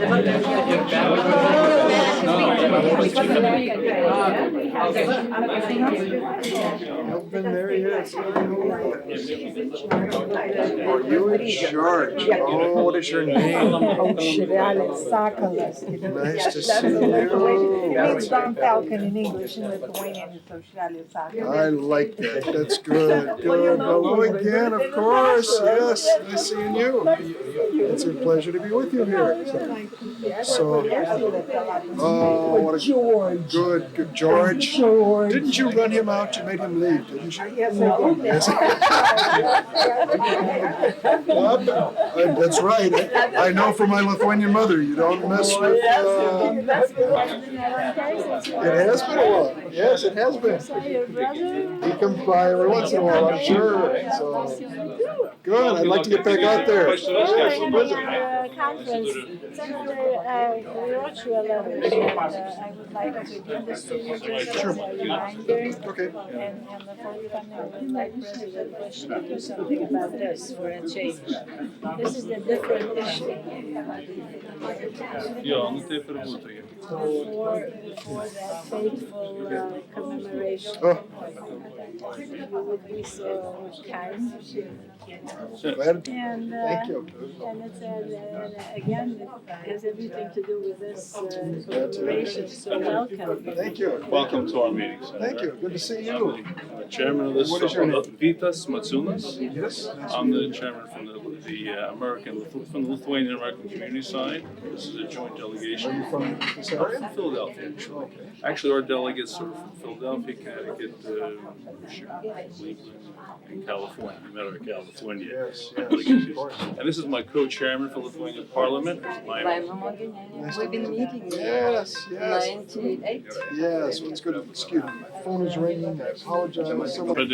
There he is. Oh, you and George. Oh, what is your name? Nice to see you. It's Don Falcon in English and Lithuanian, so I like that. That's good. Good. Hello again, of course. Yes, nice seeing you. It's a pleasure to be with you here. So, oh, what a good George. Didn't you run him out? You made him leave, didn't you? Yes, I did. Yes. That's right. I know from my Lithuanian mother, you don't mess with. It has been a while. Yes, it has been. He comes by every once in a while, I'm sure. So, good. I'd like to get back out there. Conference, Senator wrote you a letter, and I would like to give this to you just as a reminder. Okay. And the forthcoming would like President Bush to do something about this for a change. This is a different issue. Jo, nu taip ir būtų. Before that fateful commemoration, Oh. you would be so kind. Glad. And, Thank you. And it's again, it has everything to do with this commemoration. So welcome. Thank you. Welcome to our meeting, Senator. Thank you. Good to see you. I'm the chairman of this. What is your name? Dickas Durbinas. Yes. I'm the chairman from the Lithuanian American community side. This is a joint delegation. From this I'm area? from Philadelphia, actually. Actually, our delegates are from Philadelphia, Connecticut, Cleveland, and California. We met our California Yes, delegates. of course. And this is my co-chairman for Lithuanian Parliament. We've been meeting in Yes, yes. 98. Yes, it's good. Excuse me. Phone is ringing. I apologize. Someone-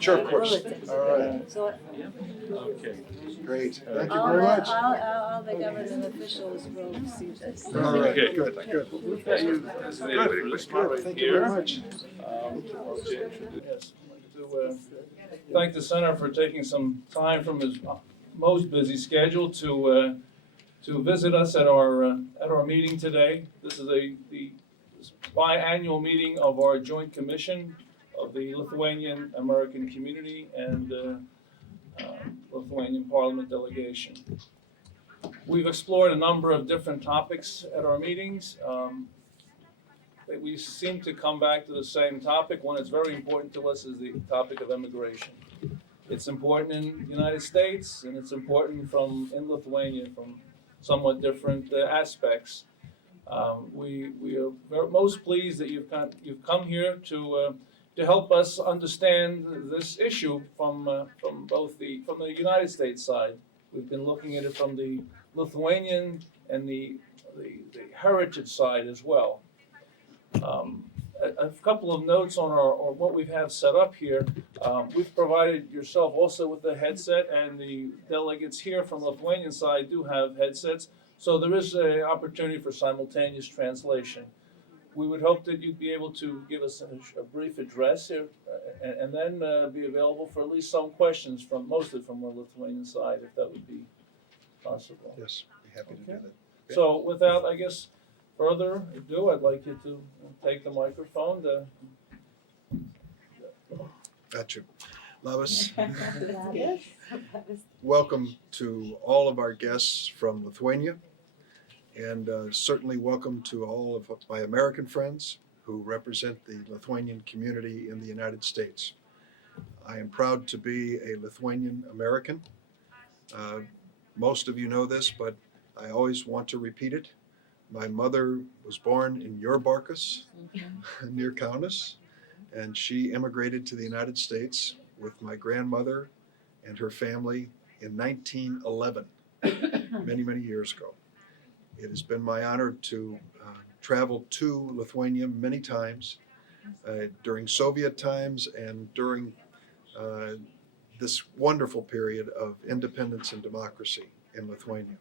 Sure, of course. All right. So Okay. Great. Thank you all very much. all the government officials will see this. All right. Okay. Good. Good. We've got you designated for this part right Thank you very here. much. Yes, I'd like to thank the senator for taking some time from his most busy schedule to visit us at our meeting today. This is the biannual meeting of our joint commission of the Lithuanian American community and Lithuanian Parliament delegation. We've explored a number of different topics at our meetings. We seem to come back to the same topic. One that's very important to us is the topic of immigration. It's important in the United States, and it's important in Lithuania from somewhat different aspects. We are most pleased that you've come here to help us understand this issue from the United States side. We've been looking at it from the Lithuanian and the heritage side as well. A couple of notes on what we have set up here. We've provided yourself also with a headset, and the delegates here from the Lithuanian side do have headsets, so there is an opportunity for simultaneous translation. We would hope that you'd be able to give us a brief address here, and then be available for at least some questions mostly from the Lithuanian side, if that would be possible. Yes, be happy to do that. So without, I guess, further ado, I'd like you to take the microphone. Got you. Labas. Welcome to all of our guests from Lithuania, and certainly welcome to all of my American friends who represent the Lithuanian community in the United States. I am proud to be a Lithuanian American. Most of you know this, but I always want to repeat it. My mother was born in Jurbarkas, near Kaunas, and she immigrated to the United States with my grandmother and her family in 1911, many, many years ago. It has been my honor to travel to Lithuania many times during Soviet times and during this wonderful period of independence and democracy in Lithuania.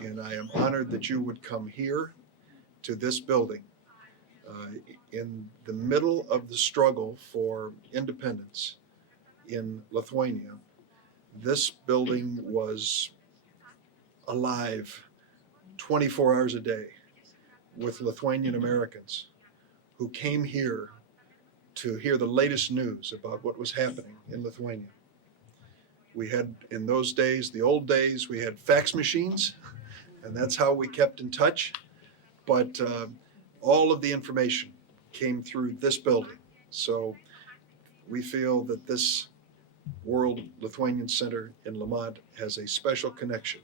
And I am honored that you would come here to this building in the middle of the struggle for independence in Lithuania. this building was alive 24 hours a day with Lithuanian Americans who came here to hear the latest news about what was happening in Lithuania. We had, in those days, the old days, we had fax machines, and that's how we kept in touch. But all of the information came through this building. So we feel that this World Lithuanian Center in Lamont has a special connection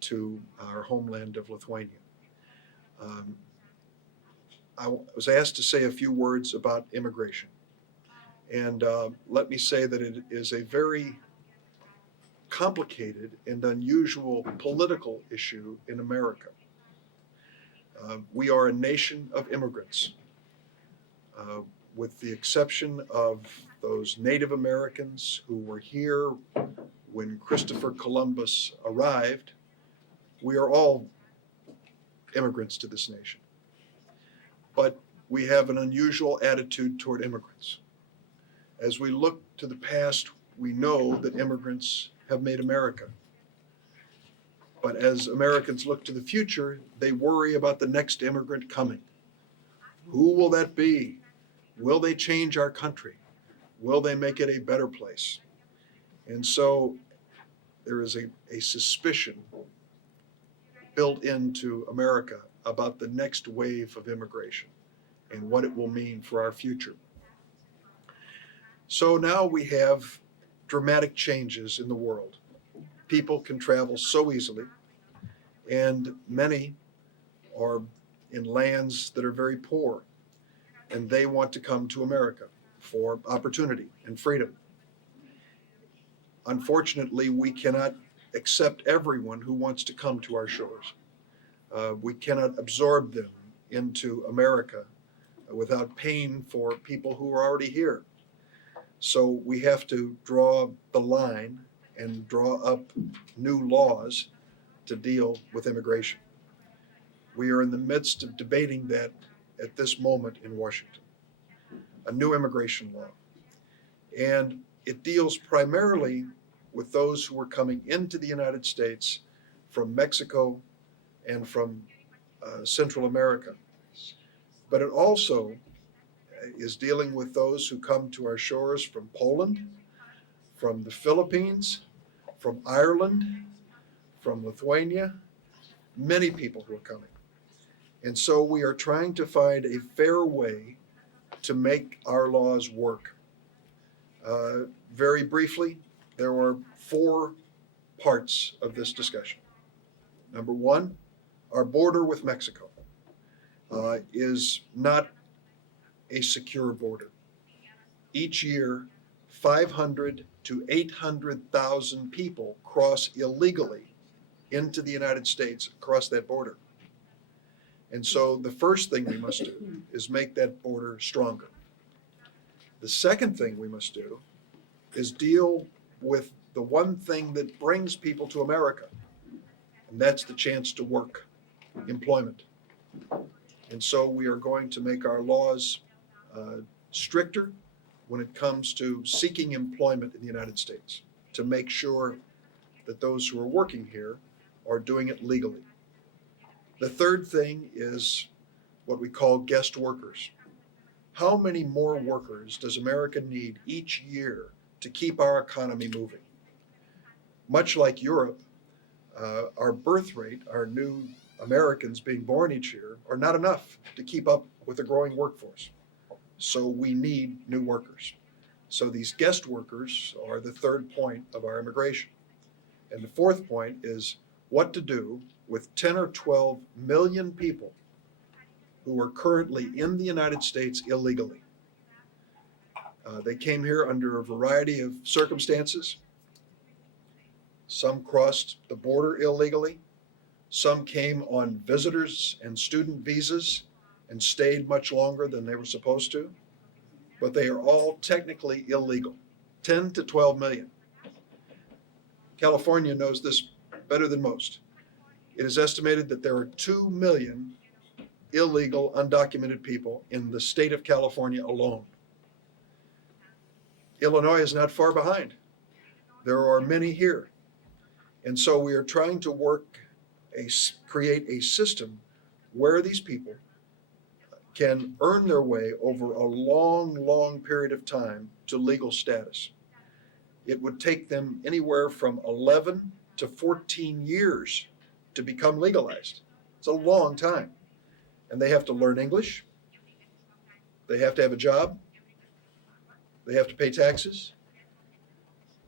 to our homeland of Lithuania. I was asked to say a few words about immigration. And let me say that it is a very complicated and unusual political issue in America. We are a nation of immigrants, with the exception of those Native Americans who were here when Christopher Columbus arrived. We are all immigrants to this nation. But we have an unusual attitude toward immigrants. As we look to the past, we know that immigrants have made America. But as Americans look to the future, they worry about the next immigrant coming. Who will that be? Will they change our country? Will they make it a better place? And so there is a suspicion built into America about the next wave of immigration and what it will mean for our future. So now we have dramatic changes in the world. People can travel so easily, and many are in lands that are very poor, and they want to come to America for opportunity and freedom. Unfortunately, we cannot accept everyone who wants to come to our shores. We cannot absorb them into America without paying for people who are already here. So we have to draw the line and draw up new laws to deal with immigration. We are in the midst of debating that at this moment in Washington, a new immigration law. And it deals primarily with those who are coming into the United States from Mexico and from Central America. But it also is dealing with those who come to our shores from Poland, from the Philippines, from Ireland, from Lithuania, many people who are coming. And so we are trying to find a fair way to make our laws work. Very briefly, there are 4 parts of this discussion. Number 1, our border with Mexico is not a secure border. Each year, 500 to 800,000 people cross illegally into the United States across that border. And so the first thing we must do is make that border stronger. The second thing we must do is deal with the one thing that brings people to America, and that's the chance to work, employment. And so we are going to make our laws stricter when it comes to seeking employment in the United States, to make sure that those who are working here are doing it legally. The third thing is what we call guest workers. How many more workers does America need each year to keep our economy moving? Much like Europe, our birth rate, our new Americans being born each year, are not enough to keep up with the growing workforce. So we need new workers. So these guest workers are the third point of our immigration. And the fourth point is what to do with 10 or 12 million people who are currently in the United States illegally. They came here under a variety of circumstances. Some crossed the border illegally. Some came on visitors and student visas and stayed much longer than they were supposed to. But they are all technically illegal, 10 to 12 million. California knows this better than most. It is estimated that there are 2 million illegal, undocumented people in the state of California alone. Illinois is not far behind. There are many here. And so we are trying to create a system where these people can earn their way over a long, long period of time to legal status. It would take them anywhere from 11 to 14 years to become legalized. It's a long time. And they have to learn English. They have to have a job. They have to pay taxes.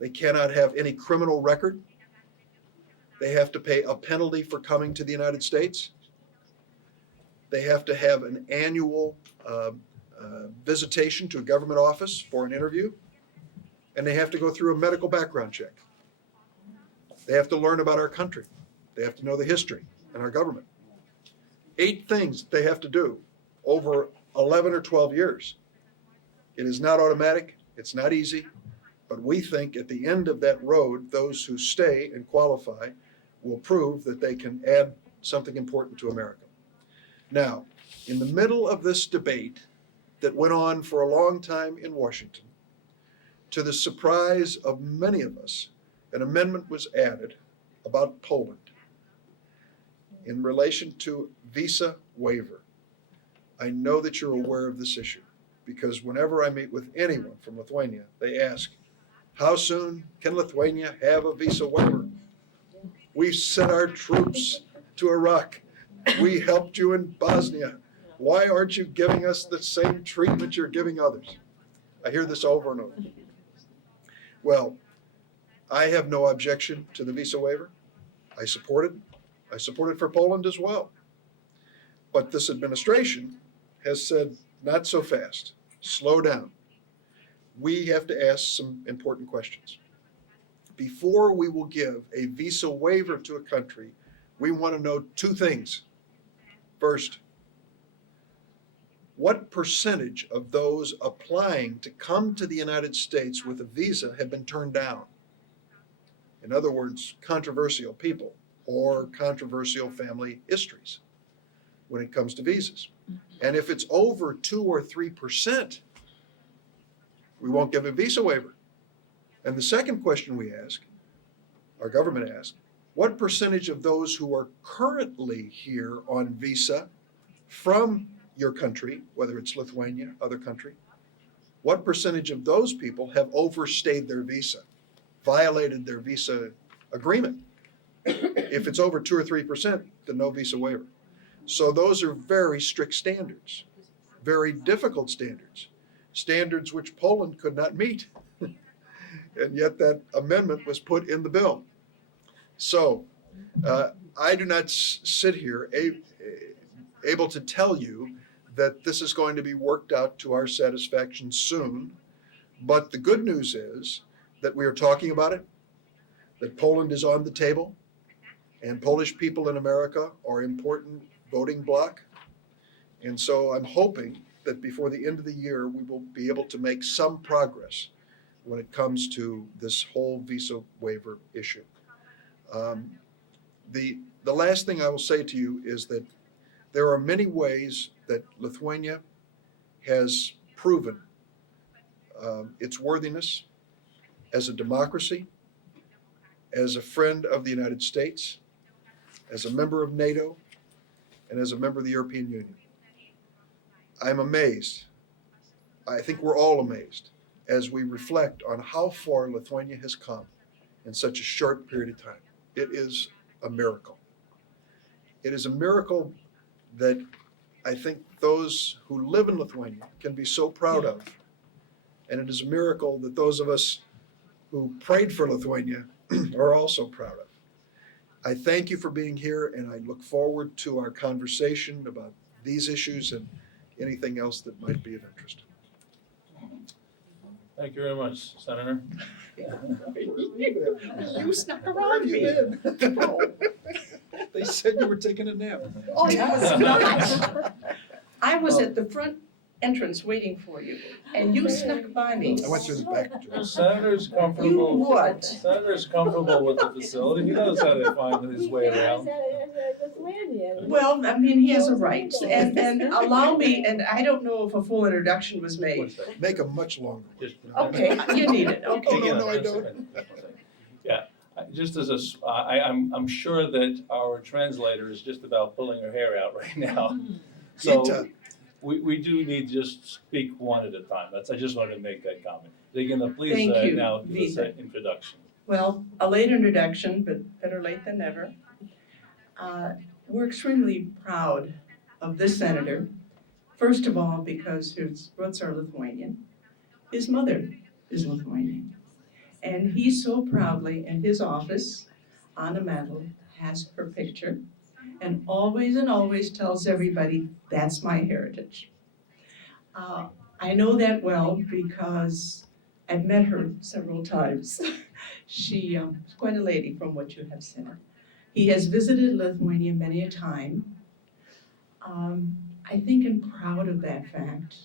They cannot have any criminal record. They have to pay a penalty for coming to the United States. They have to have an annual visitation to a government office for an interview. And they have to go through a medical background check. They have to learn about our country. They have to know the history and our government. 8 things that they have to do over 11 or 12 years. It is not automatic. It's not easy. But we think at the end of that road, those who stay and qualify will prove that they can add something important to America. Now, in the middle of this debate that went on for a long time in Washington, to the surprise of many of us, an amendment was added about Poland in relation to visa waiver. I know that you're aware of this issue because whenever I meet with anyone from Lithuania, they ask, how soon can Lithuania have a visa waiver? We sent our troops to Iraq. We helped you in Bosnia. Why aren't you giving us the same treatment you're giving others? I hear this over and over. Well, I have no objection to the visa waiver. I support it. I support it for Poland as well. But this administration has said, not so fast. Slow down. We have to ask some important questions. Before we will give a visa waiver to a country, we want to know 2 things. First, what percentage of those applying to come to the United States with a visa have been turned down? In other words, controversial people or controversial family histories when it comes to visas. And if it's over 2 or 3%, we won't give a visa waiver. And the second question we ask, our government asks, what percentage of those who are currently here on visa from your country, whether it's Lithuania, other country, what percentage of those people have overstayed their visa, violated their visa agreement? If it's over 2 or 3%, then no visa waiver. So those are very strict standards, very difficult standards, standards which Poland could not meet. And yet that amendment was put in the bill. So I do not sit here able to tell you that this is going to be worked out to our satisfaction soon. But the good news is that we are talking about it, that Poland is on the table, and Polish people in America are an important voting bloc. And so I'm hoping that before the end of the year, we will be able to make some progress when it comes to this whole visa waiver issue. The last thing I will say to you is that there are many ways that Lithuania has proven its worthiness as a democracy, as a friend of the United States, as a member of NATO, and as a member of the European Union. I'm amazed. I think we're all amazed as we reflect on how far Lithuania has come in such a short period of time. It is a miracle. It is a miracle that I think those who live in Lithuania can be so proud of. And it is a miracle that those of us who prayed for Lithuania are also proud of. I thank you for being here, and I look forward to our conversation about these issues and anything else that might be of interest. Thank you very much, Senator. You snuck around me. They said you were taking a nap. Oh, I was not. I was at the front entrance waiting for you, and you snuck by me. I went through the back door. Senator's You comfortable. would. Senator's comfortable with the facility. He knows how to find his way around. Well, I mean, he has a right, and allow me, and I don't know if a full introduction was made. Make a much longer one. Okay, you need it, Oh, okay. no, I That's don't. okay. just as I'm sure that our translator is just about pulling her hair out right now. So Gita. we do need to just speak one at a time. I just wanted to make that comment. Again, please Thank you, now give us Vita. an introduction. Well, a late introduction, but better late than never. We're extremely proud of this senator. First of all, because his roots are Lithuanian. His mother is Lithuanian. And he so proudly, in his office, on a mantle, has her picture, and always tells everybody, that's my heritage. I know that well because I've met her several times. She's quite a lady from what you have said. He has visited Lithuania many a time. I think I'm proud of that fact.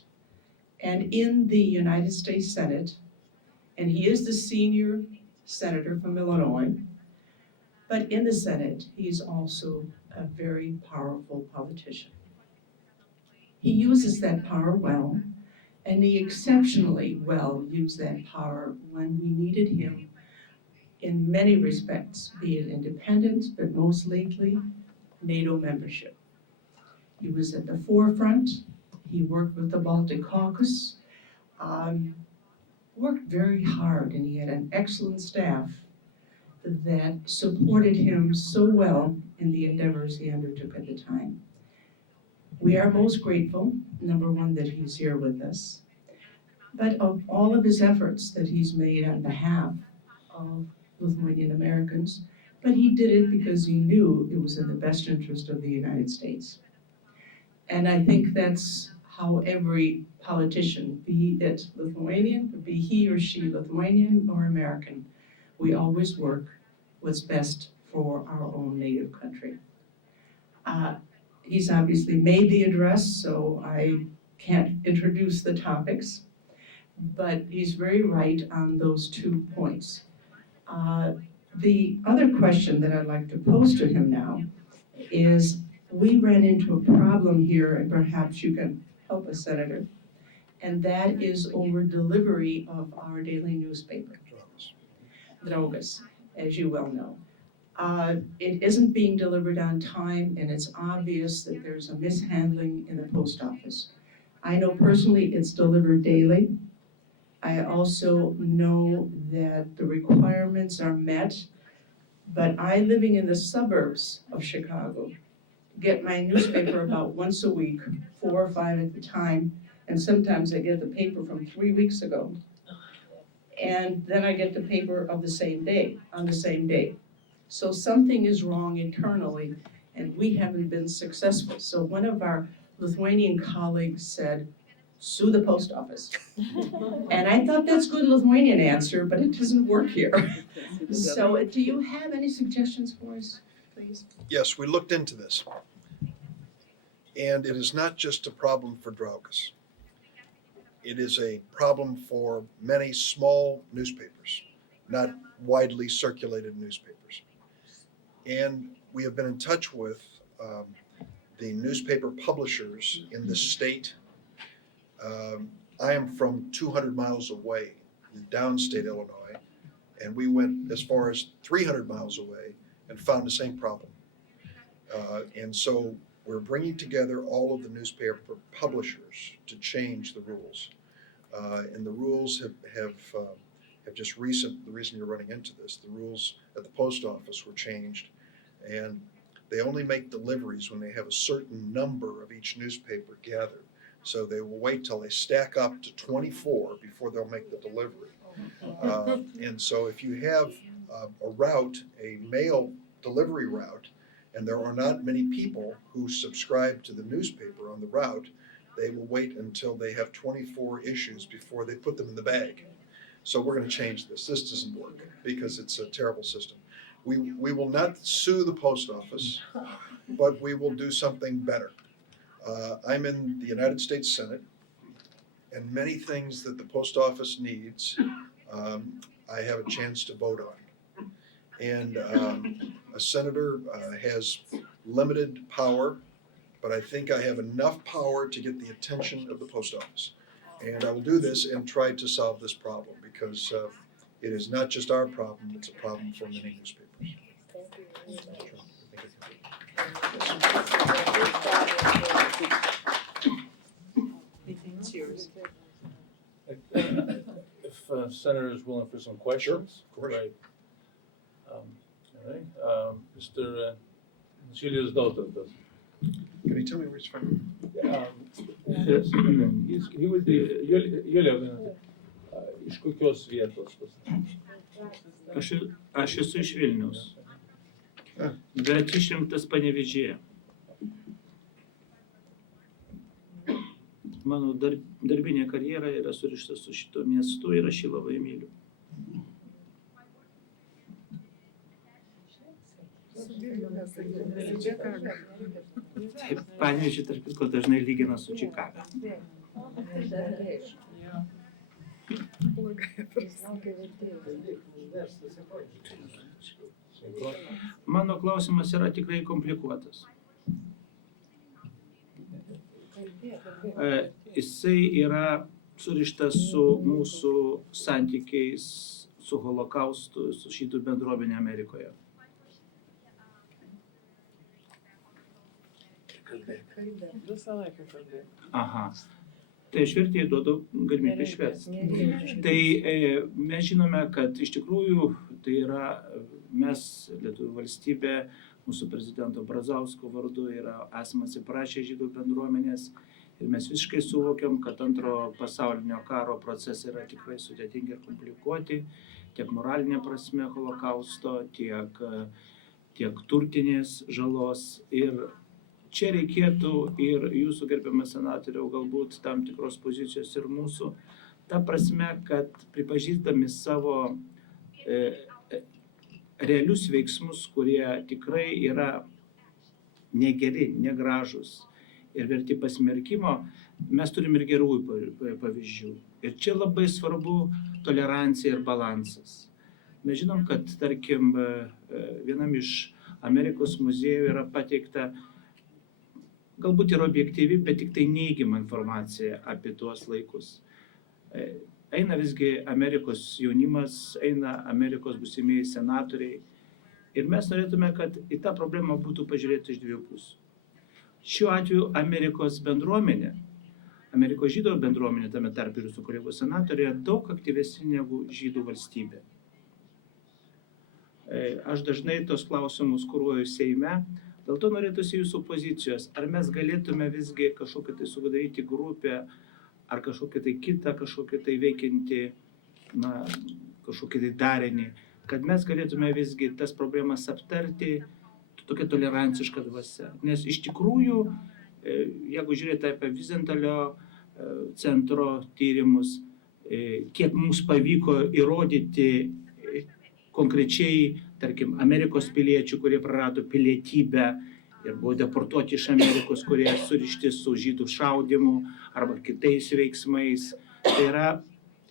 And in the United States Senate, and he is the senior senator from Illinois, but in the Senate, he's also a very powerful politician. He uses that power well, and he exceptionally well used that power when we needed him in many respects, be it independence, but most lately, NATO membership. He was at the forefront. He worked with the Baltic Caucus, worked very hard, and he had an excellent staff that supported him so well in the endeavors he undertook at the time. We are most grateful, number one, that he's here with us, but of all of his efforts that he's made on behalf of Lithuanian Americans, but he did it because he knew it was in the best interest of the United States. And I think that's how every politician, be it Lithuanian, be he or she Lithuanian or American, we always work what's best for our own native country. He's obviously made the address, so I can't introduce the topics, but he's very right on those 2 points. The other question that I'd like to pose to him now is, we ran into a problem here, and perhaps you can help us, Senator, and that is over delivery of our daily newspaper, Draugas, as you well know. It isn't being delivered on time, and it's obvious that there's a mishandling in the post office. I know personally it's delivered daily. I also know that the requirements are met, but I, living in the suburbs of Chicago, get my newspaper about once a week, 4 or 5 at the time, and sometimes I get the paper from 3 weeks ago. And then I get the paper of the same day, on the same day. So something is wrong internally, and we haven't been successful. So one of our Lithuanian colleagues said, sue the post office. And I thought that's good Lithuanian answer, but it doesn't work here. So do you have any suggestions for us, please? Yes, we looked into this. And it is not just a problem for Draugas. It is a problem for many small newspapers, not widely circulated newspapers. And we have been in touch with the newspaper publishers in the state. I am from 200 miles away in downstate Illinois, and we went as far as 300 miles away and found the same problem. And so we're bringing together all of the newspaper publishers to change the rules. And the rules have just the reason you're running into this, the rules at the post office were changed, and they only make deliveries when they have a certain number of each newspaper gathered. So they will wait till they stack up to 24 before they'll make the delivery. And so if you have a route, a mail delivery route, and there are not many people who subscribe to the newspaper on the route, they will wait until they have 24 issues before they put them in the bag. So we're going to change this. This doesn't work because it's a terrible system. We will not sue the post office, but we will do something better. I'm in the United States Senate, and many things that the post office needs, I have a chance to vote on. And a senator has limited power, but I think I have enough power to get the attention of the post office. And I will do this and try to solve this problem because it is not just our problem, it's a problem for many newspapers. Senator is willing for some questions. Of course. Right. All right, Mr. Julius Dautartas. Can you tell me where he's from? Yes, he would be, Julija, iš kokios vietos pas? Aš esu iš Vilniaus, Ah. bet išrinktas Panevėžyje. Mano darbinė karjera yra surišta su šito miestu ir aš jį labai myliu. Taip, Panevėžį tarp kitko dažnai lygina su Čikaga. Mano klausimas yra tikrai komplikuotas. Jisai yra surištas su mūsų santykiais su Holokaustu, su žydų bendruomenė Amerikoje. Visą laiką kalbėk. Aha. Tai aš vertėjai duodu galimybę išversti. Tai mes žinome, kad iš tikrųjų tai yra mes, lietuvių valstybė, mūsų prezidento Brazausko vardu esame atsiprašę žydų bendruomenės ir mes visiškai suvokiam, kad antro pasaulinio karo procesai yra tikrai sudėtingi ir komplikuoti, tiek moralinė prasme Holokausto, tiek turtinės žalos. Ir čia reikėtų ir jūsų gerbiamas senatoriau galbūt tam tikros pozicijos ir mūsų, ta prasme, kad pripažįstami savo realius veiksmus, kurie tikrai yra negeri, negražus ir verti pasmerkimo, mes turim ir gerųjų pavyzdžių. Ir čia labai svarbu tolerancija ir balansas. Mes žinom, kad, tarkim, vienam iš Amerikos muziejų yra pateikta galbūt ir objektyvi, bet tik tai neigiama informacija apie tuos laikus. Eina visgi Amerikos jaunimas, eina Amerikos būsimieji senatoriai. Ir mes norėtume, kad į tą problemą būtų pažiūrėti iš dviejų pusių. Šiuo atveju Amerikos bendruomenė, Amerikos žydų bendruomenė, tame tarp ir jūsų kolegos senatoriai, daug aktyvesnė negu žydų valstybė. Aš dažnai tos klausimus kuruoju Seime. Dėl to norėtųsi jūsų pozicijos, ar mes galėtume visgi kažkokią tai sudaryti grupę, ar kažkokią tai kitą, kažkokią tai veikiantį, kažkokį tai darinį, kad mes galėtume visgi tas problemas aptarti tokia tolerantiška dvasia. Nes iš tikrųjų, jeigu žiūrėti apie Vizentalio centro tyrimus, kiek mums pavyko įrodyti konkrečiai, tarkim, Amerikos piliečių, kurie prarado pilietybę ir buvo deportuoti iš Amerikos, kurie surišti su žydų šaudimu arba kitais veiksmais. Tai yra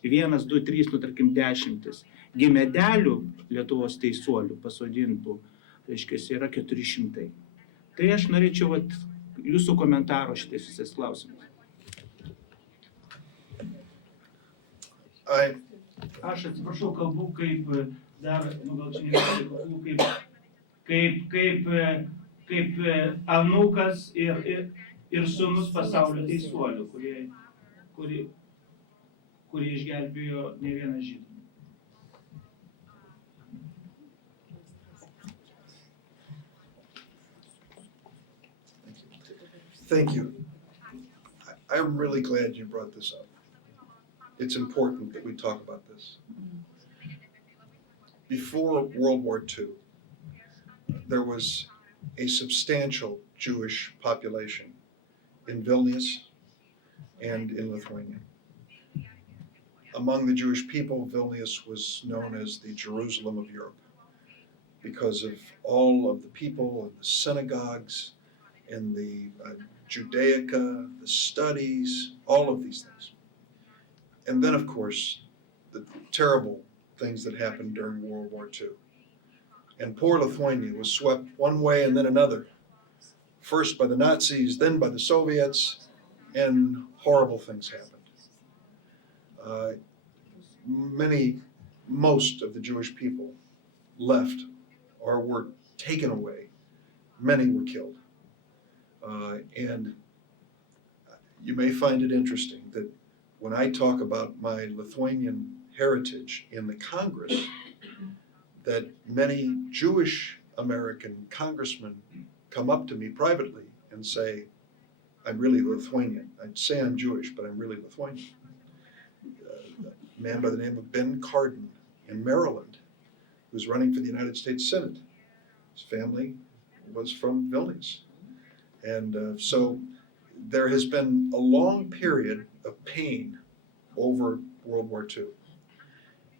1, 2, 3, tarkim, 10. Gimedelių Lietuvos teisuolių pasodintų, reiškia, yra 400. Tai aš norėčiau jūsų komentaro šitais visais klausimais. Aš atsiprašau, kalbu kaip dar, gal čia negalėjau, kaip anūkas ir sūnus pasaulio teisuolių, kurie išgelbėjo ne vieną žydų. Thank you. I'm really glad you brought this up. It's important that we talk about this. Before World War II, there was a substantial Jewish population in Vilnius and in Lithuania. Among the Jewish people, Vilnius was known as the Jerusalem of Europe because of all of the people and the synagogues and the Judaica, the studies, all of these things. And then, of course, the terrible things that happened during World War II. And poor Lithuania was swept one way and then another, first by the Nazis, then by the Soviets, and horrible things happened. Most of the Jewish people left or were taken away. Many were killed. And you may find it interesting that when I talk about my Lithuanian heritage in the Congress that many Jewish American congressmen come up to me privately and say, I'm really Lithuanian. I'd say I'm Jewish, but I'm really Lithuanian. A man by the name of Ben Cardin in Maryland, who's running for the United States Senate. His family was from Vilnius. And so there has been a long period of pain over World War II.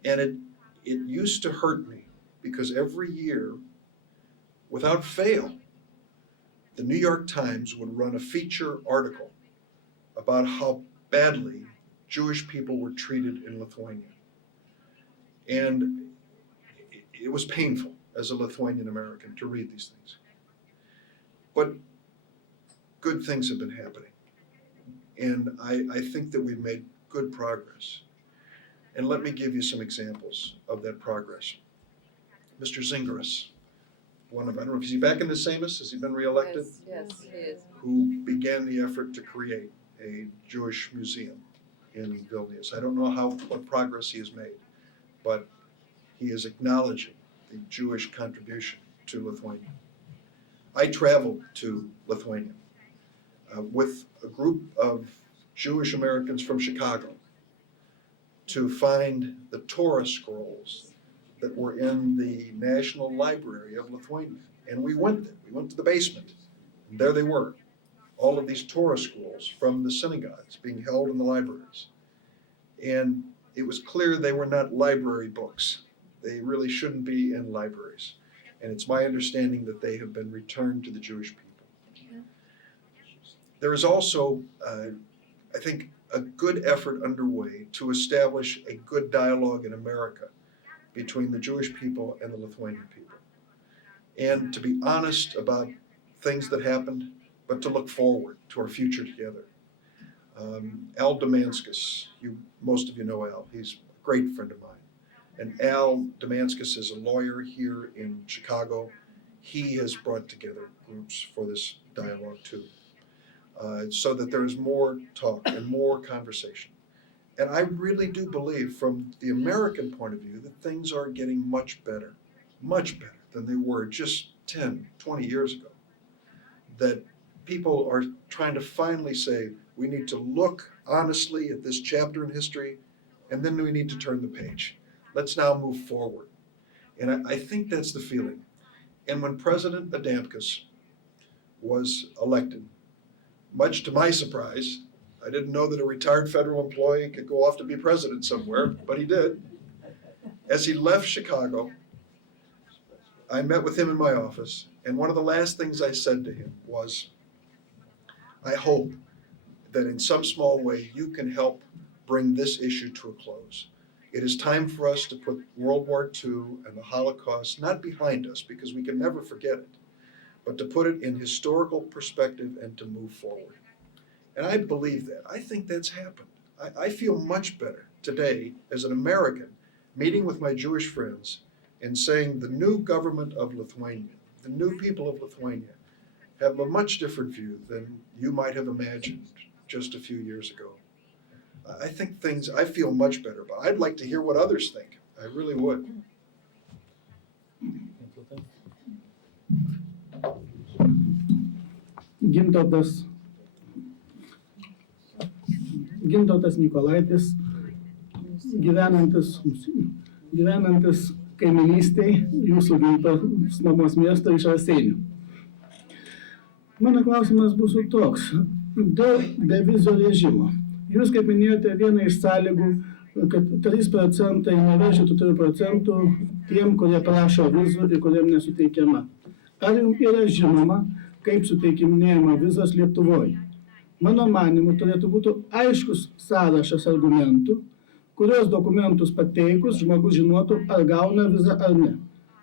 And it used to hurt me because every year, without fail, the New York Times would run a feature article about how badly Jewish people were treated in Lithuania. And it was painful as a Lithuanian American to read these things. But good things have been happening. And I think that we've made good progress. And let me give you some examples of that progress. Mr. Zingeris, I don't know, is he back in the Seimas? Has he been reelected? Yes, he is. Who began the effort to create a Jewish museum in Vilnius. I don't know what progress he has made, but he is acknowledging the Jewish contribution to Lithuania. I traveled to Lithuania with a group of Jewish Americans from Chicago to find the Torah scrolls that were in the National Library of Lithuania. And we went there. We went to the basement, and there they were. All of these Torah scrolls from the synagogues being held in the libraries. And it was clear they were not library books. They really shouldn't be in libraries. And it's my understanding that they have been returned to the Jewish people. There is also, I think, a good effort underway to establish a good dialogue in America between the Jewish people and the Lithuanian people. And to be honest about things that happened, but to look forward to our future together. Al Damanskas, most of you know Al, he's a great friend of mine. And Al Damanskas is a lawyer here in Chicago. He has brought together groups for this dialogue too, so that there is more talk and more conversation. And I really do believe from the American point of view that things are getting much better than they were just 10, 20 years ago. That people are trying to finally say, we need to look honestly at this chapter in history, and then we need to turn the page. Let's now move forward. And I think that's the feeling. And when President Adamkus was elected, much to my surprise, I didn't know that a retired federal employee could go off to be president somewhere, but he did. As he left Chicago, I met with him in my office, and one of the last things I said to him was, I hope that in some small way you can help bring this issue to a close. It is time for us to put World War II and the Holocaust not behind us, because we can never forget it, but to put it in historical perspective and to move forward. And I believe that. I think that's happened. I feel much better today as an American meeting with my Jewish friends and saying the new government of Lithuania, the new people of Lithuania, have a much different view than you might have imagined just a few years ago. I think I feel much better, but I'd like to hear what others think. I really would. Gintautas Nikolaitis, gyvenantis kaiminystėje jūsų gimtos mamos miesto iš Raseinių. Mano klausimas bus toks, dėl bevizio režimo. Jūs, kaip minėjote, vieną iš sąlygų, kad 3% neviršytų 3% tiem, kurie prašo vizų ir kuriem nesuteikiama. Ar jums yra žinoma, kaip suteikiminėjama vizos Lietuvoje? Mano manimu, turėtų būti aiškus sąrašas argumentų, kurios dokumentus pateikus žmogus žinotų, ar gauna vizą ar ne.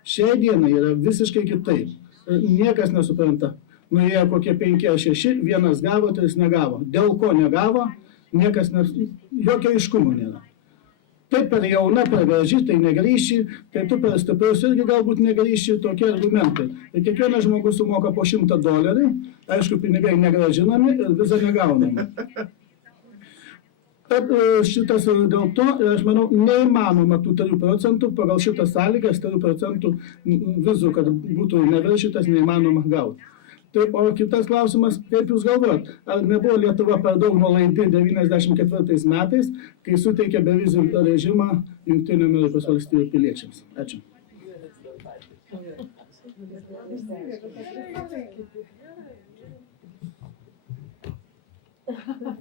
Šiai dienai yra visiškai kitaip. Niekas nesupranta. Nuėjo kokie 5 ar 6, vienas gavo, 3 negavo. Dėl ko negavo, jokio aiškumo nėra. Tai per jauna, per graži, tai negrįši, tai tu per stiprus irgi galbūt negrįši, tokie argumentai. Ir kiekvienas žmogus sumoka po $100, aišku, pinigai negrąžinami ir vizą negaunami. Tad šitas dėl to, aš manau, neįmanoma tų 3 procentų, pagal šitas sąlygas 3 procentų vizų, kad būtų neviršytas, neįmanoma gauti. Tai, o kitas klausimas, kaip jūs galvojat, ar nebuvo Lietuva per daug nuolaidi 94 metais, kai suteikė bevizį režimą Jungtinių Amerikos valstijų piliečiams? Ačiū.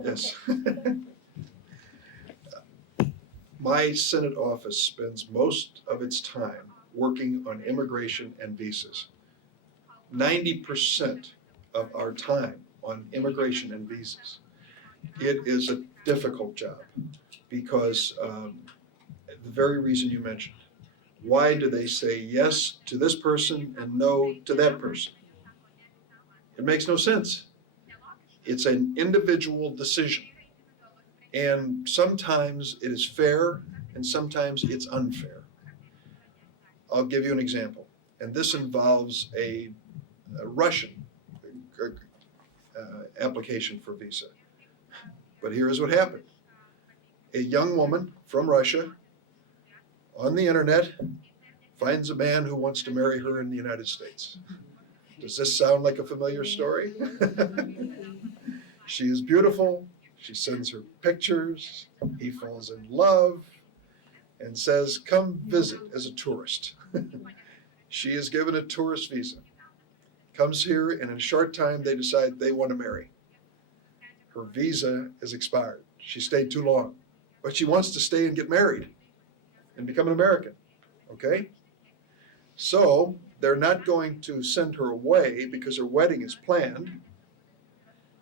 Yes. My Senate office spends most of its time working on immigration and visas. 90% of our time on immigration and visas. It is a difficult job because the very reason you mentioned. Why do they say yes to this person and no to that person? It makes no sense. It's an individual decision. And sometimes it is fair and sometimes it's unfair. I'll give you an example. And this involves a Russian application for visa. But here's what happened. A young woman from Russia on the internet finds a man who wants to marry her in the United States. Does this sound like a familiar story? She is beautiful. She sends her pictures. He falls in love and says, come visit as a tourist. She is given a tourist visa. Comes here, and in a short time, they decide they want to marry. Her visa is expired. She stayed too long. But she wants to stay and get married and become an American. Okay? So they're not going to send her away because her wedding is planned.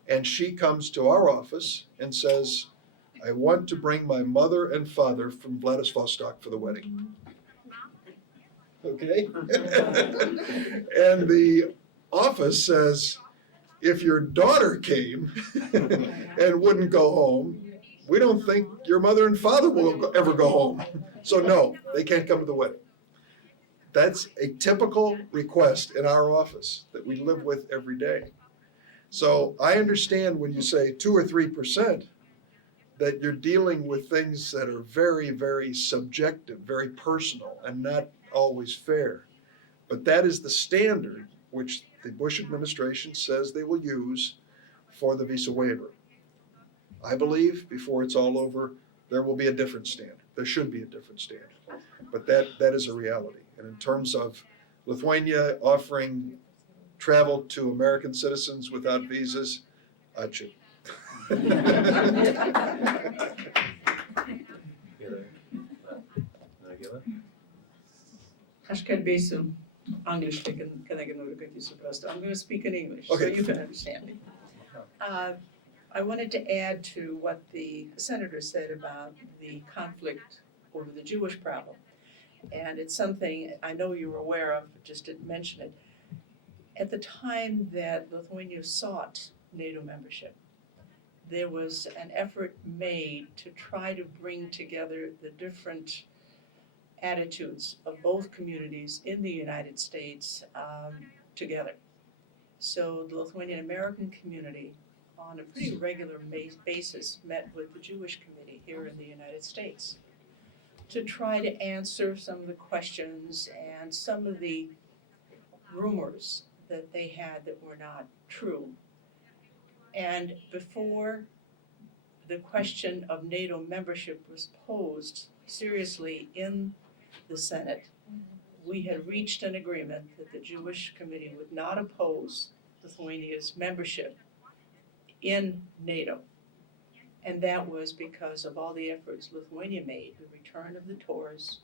And she comes to our office and says, I want to bring my mother and father from Vladivostok for the wedding. Okay? And the office says, if your daughter came and wouldn't go home, we don't think your mother and father will ever go home. So no, they can't come to the wedding. That's a typical request in our office that we live with every day. So I understand when you say 2 or 3%, that you're dealing with things that are very, very subjective, very personal, and not always fair. But that is the standard which the Bush administration says they will use for the visa waiver. I believe before it's all over, there will be a different standard. There should be a different standard. But that is a reality. And in terms of Lithuania offering travel to American citizens without visas, ačiū. Aš kalbėsiu angliškai, kadangi noriu, kad jūs suprastų. I'm going to speak in English, Okay. so you can understand me. I wanted to add to what the senator said about the conflict over the Jewish problem. And it's something I know you were aware of, but just didn't mention it. At the time that Lithuania sought NATO membership, there was an effort made to try to bring together the different attitudes of both communities in the United States together. So the Lithuanian American community on a pretty regular basis met with the Jewish committee here in the United States to try to answer some of the questions and some of the rumors that they had that were not true. And before the question of NATO membership was posed seriously in the Senate, we had reached an agreement that the Jewish committee would not oppose Lithuania's membership in NATO. And that was because of all the efforts Lithuania made, the return of the tours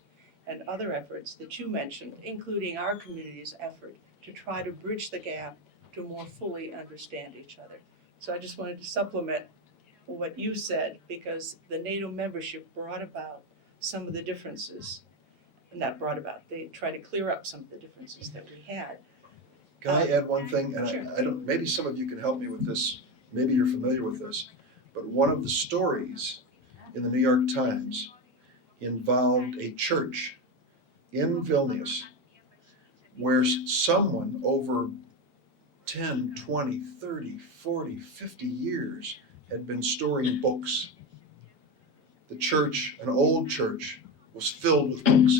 and other efforts that you mentioned, including our community's effort to try to bridge the gap to more fully understand each other. So I just wanted to supplement what you said, because the NATO membership brought about some of the differences. Not brought about, they tried to clear up some of the differences that we had. Can I add one thing? And Sure. I don't, maybe some of you can help me with this. Maybe you're familiar with this. But one of the stories in the New York Times involved a church in Vilnius where someone over 10, 20, 30, 40, 50 years had been storing books. the church, an old church, was filled with books.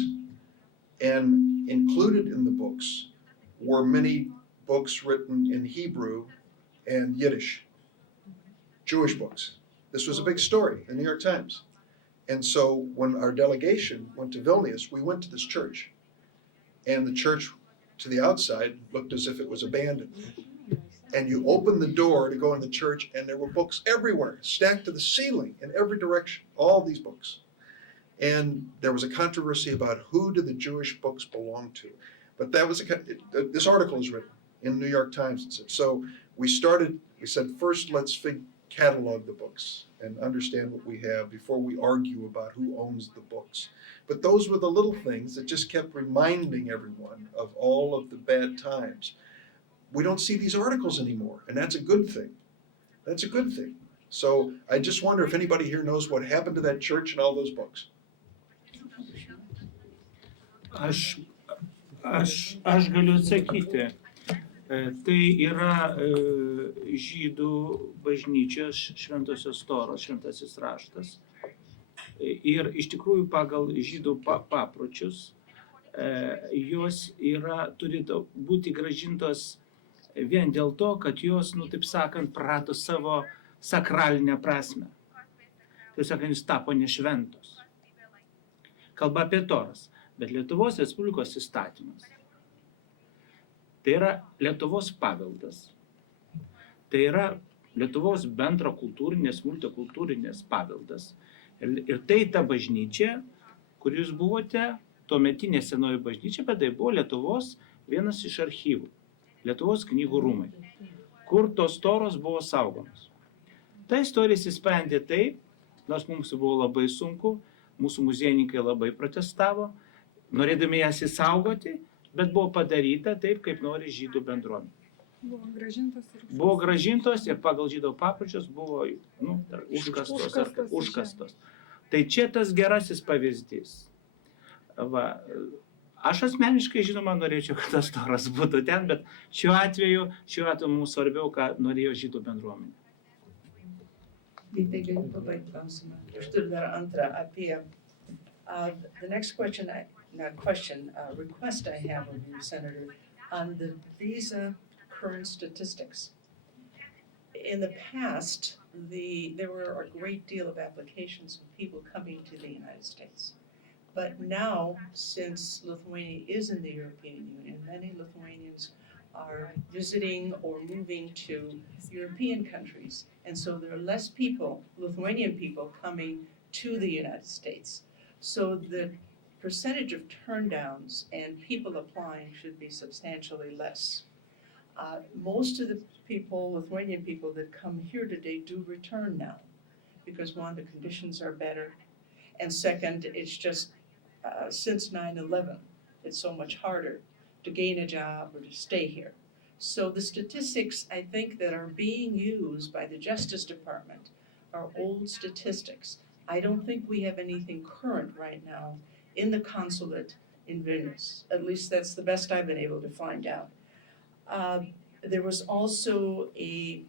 And included in the books were many books written in Hebrew and Yiddish, Jewish books. This was a big story, the New York Times. And so when our delegation went to Vilnius, we went to this church. And the church to the outside looked as if it was abandoned. And you opened the door to go in the church and there were books everywhere, stacked to the ceiling in every direction, all these books. And there was a controversy about who do the Jewish books belong to. But that was this article is written in the New York Times. So we said, first let's catalog the books and understand what we have before we argue about who owns the books. But those were the little things that just kept reminding everyone of all of the bad times. We don't see these articles anymore, and that's a good thing. That's a good thing. So I just wonder if anybody here knows what happened to that church and all those books. Aš galiu atsakyti. Tai yra žydų bažnyčios šventosios toros, šventasis raštas. Ir iš tikrųjų pagal žydų papročius jos turi būti grąžintos vien dėl to, kad jos, taip sakant, prarado savo sakralinę prasmę. Tai sakant, jis tapo nešventos. Kalba apie toras, bet Lietuvos Respublikos įstatymas. Tai yra Lietuvos paveldas. Tai yra Lietuvos bendro kultūrinės, multikultūrinės paveldas. Ir tai ta bažnyčia, kur jūs buvote, tuometinė senoji bažnyčia, bet tai buvo Lietuvos vienas iš archyvų. Lietuvos knygų rūmai, kur tos toros buvo saugomos. Ta istorija įsisprendė taip, nors mums buvo labai sunku, mūsų muziejininkai labai protestavo, norėdami jas įsaugoti, bet buvo padaryta taip, kaip nori žydų bendruomenė. Buvo gražintos ir pagal žydų papročius buvo užkastos. Tai čia tas gerasis pavyzdys. Va. Aš asmeniškai, žinoma, norėčiau, kad tas toras būtų ten, bet šiuo atveju mums svarbiau, ką norėjo žydų bendruomenė. Tai galiu pabaigti klausimą. Aš turiu dar antrą apie the next question, request I have of you, Senator, on the visa current statistics. In the past, there were a great deal of applications of people coming to the United States. But now, since Lithuania is in the European Union, many Lithuanians are visiting or moving to European countries. And so there are less people, Lithuanian people, coming to the United States. So the percentage of turndowns and people applying should be substantially less. Most of the people, Lithuanian people that come here today do return now because one, the conditions are better. And second, it's just since 9/11, it's so much harder to gain a job or to stay here. So the statistics, I think, that are being used by the Justice Department are old statistics. I don't think we have anything current right now in the consulate in Vilnius. At least that's the best I've been able to find out. There was also a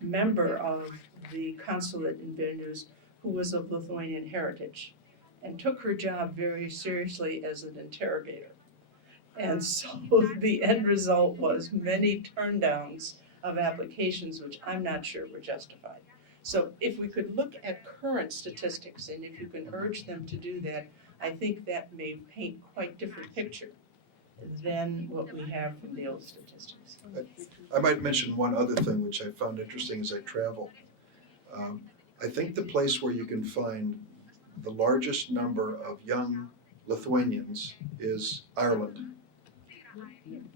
member of the consulate in Vilnius who was of Lithuanian heritage and took her job very seriously as an interrogator. And so the end result was many turndowns of applications, which I'm not sure were justified. So if we could look at current statistics, and if you can urge them to do that, I think that may paint quite different picture than what we have from the old statistics. I might mention one other thing which I found interesting as I travel. I think the place where you can find the largest number of young Lithuanians is Ireland.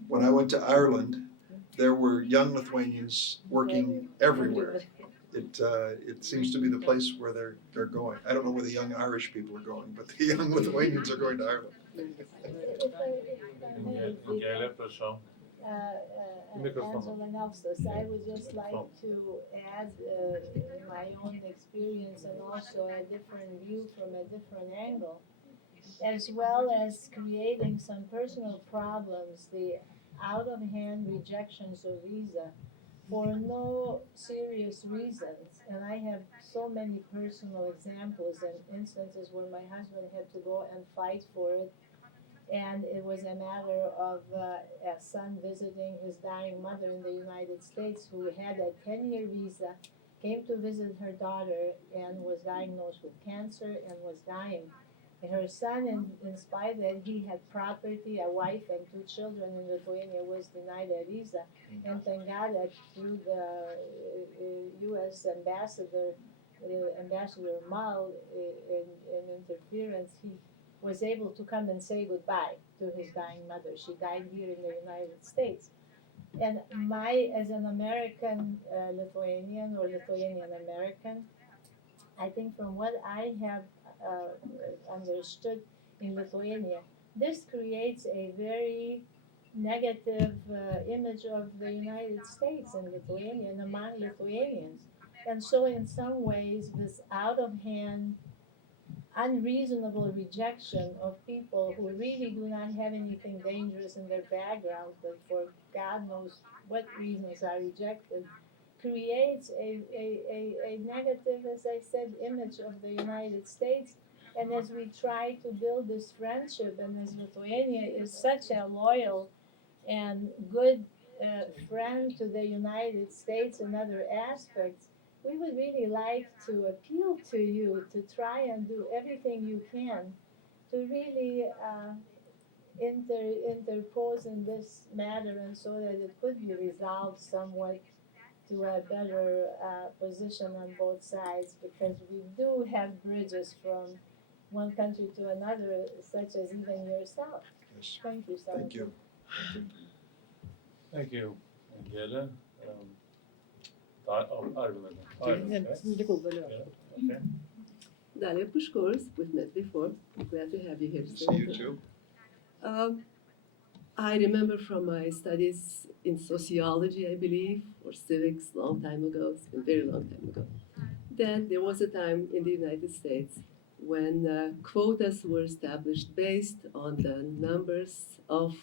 When I went to Ireland, there were young Lithuanians working everywhere. It seems to be the place where they're going. I don't know where the young Irish people are going, but the young Lithuanians are going to Ireland. I would just like to add my own experience and also a different view from a different angle, as well as creating some personal problems, the out-of-hand rejections of visa for no serious reasons. And I have so many personal examples and instances where my husband had to go and fight for it. And it was a matter of a son visiting his dying mother in the United States who had a 10-year visa, came to visit her daughter and was diagnosed with cancer and was dying. And her son, in spite that he had property, a wife and 2 children in Lithuania, was denied a visa. And thank God that through the U.S. ambassador, Ambassador Mal, in interference, he was able to come and say goodbye to his dying mother. She died here in the United States. And as an American Lithuanian or Lithuanian American, I think from what I have understood in Lithuania, this creates a very negative image of the United States and Lithuania and among Lithuanians. And so in some ways, this out of hand, unreasonable rejection of people who really do not have anything dangerous in their background, but for God knows what reasons are rejected, creates a negative, as I said, image of the United States. And as we try to build this friendship, and as Lithuania is such a loyal and good friend to the United States in other aspects, we would really like to appeal to you to try and do everything you can to really interpose in this matter, and so that it could be resolved somewhat to a better position on both sides, because we do have bridges from one country to another, such as even yourself. Yes. Thank you, Senator. Thank you. Thank you, Angela. Arvinas. Okay. Dalia, of course, we've met before. I'm glad to have you here. See you too. I remember from my studies in sociology, I believe, or civics, long time ago, it's been a very long time ago, that there was a time in the United States when quotas were established based on the numbers of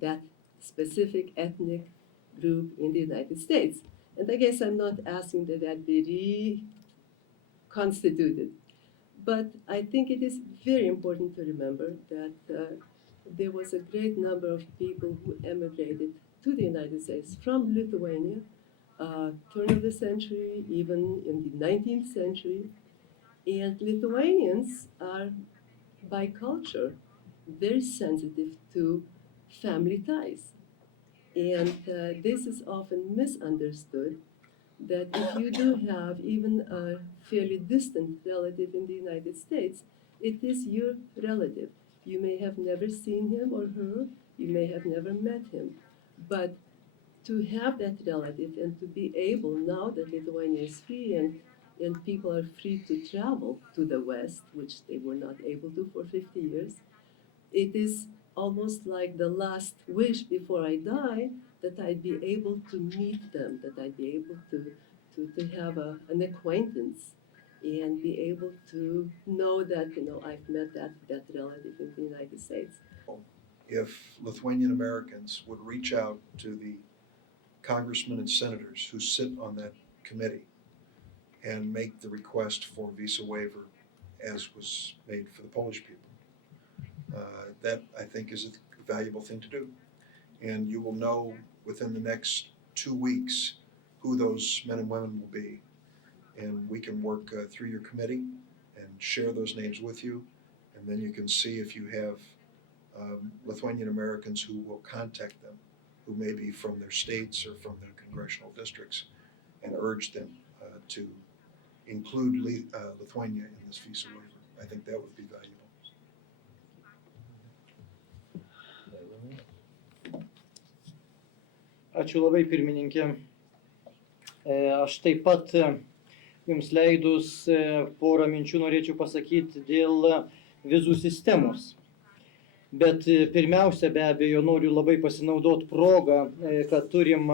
that specific ethnic group in the United States. And I guess I'm not asking that that be reconstituted, but I think it is very important to remember that there was a great number of people who emigrated to the United States from Lithuania, turn of the century, even in the 19th century. And Lithuanians are, by culture, very sensitive to family ties. And this is often misunderstood, that if you do have even a fairly distant relative in the United States, it is your relative. You may have never seen him or her, you may have never met him, but to have that relative and to be able, now that Lithuania is free and people are free to travel to the West, which they were not able to for 50 years, it is almost like the last wish before I die, that I'd be able to meet them, that I'd be able to have an acquaintance and be able to know that, I've met that relative in the United States. If Lithuanian Americans would reach out to the congressmen and senators who sit on that committee and make the request for visa waiver as was made for the Polish people, that I think is a valuable thing to do. And you will know within the next 2 weeks who those men and women will be. And we can work through your committee and share those names with you. And then you can see if you have Lithuanian Americans who will contact them, who may be from their states or from their congressional districts, and urge them to include Lithuania in this visa waiver. I think that would be valuable. Ačiū labai, pirmininkė. Aš taip pat jums leidus porą minčių norėčiau pasakyti dėl vizų sistemos. Bet pirmiausia, be abejo, noriu labai pasinaudoti progą, kad turim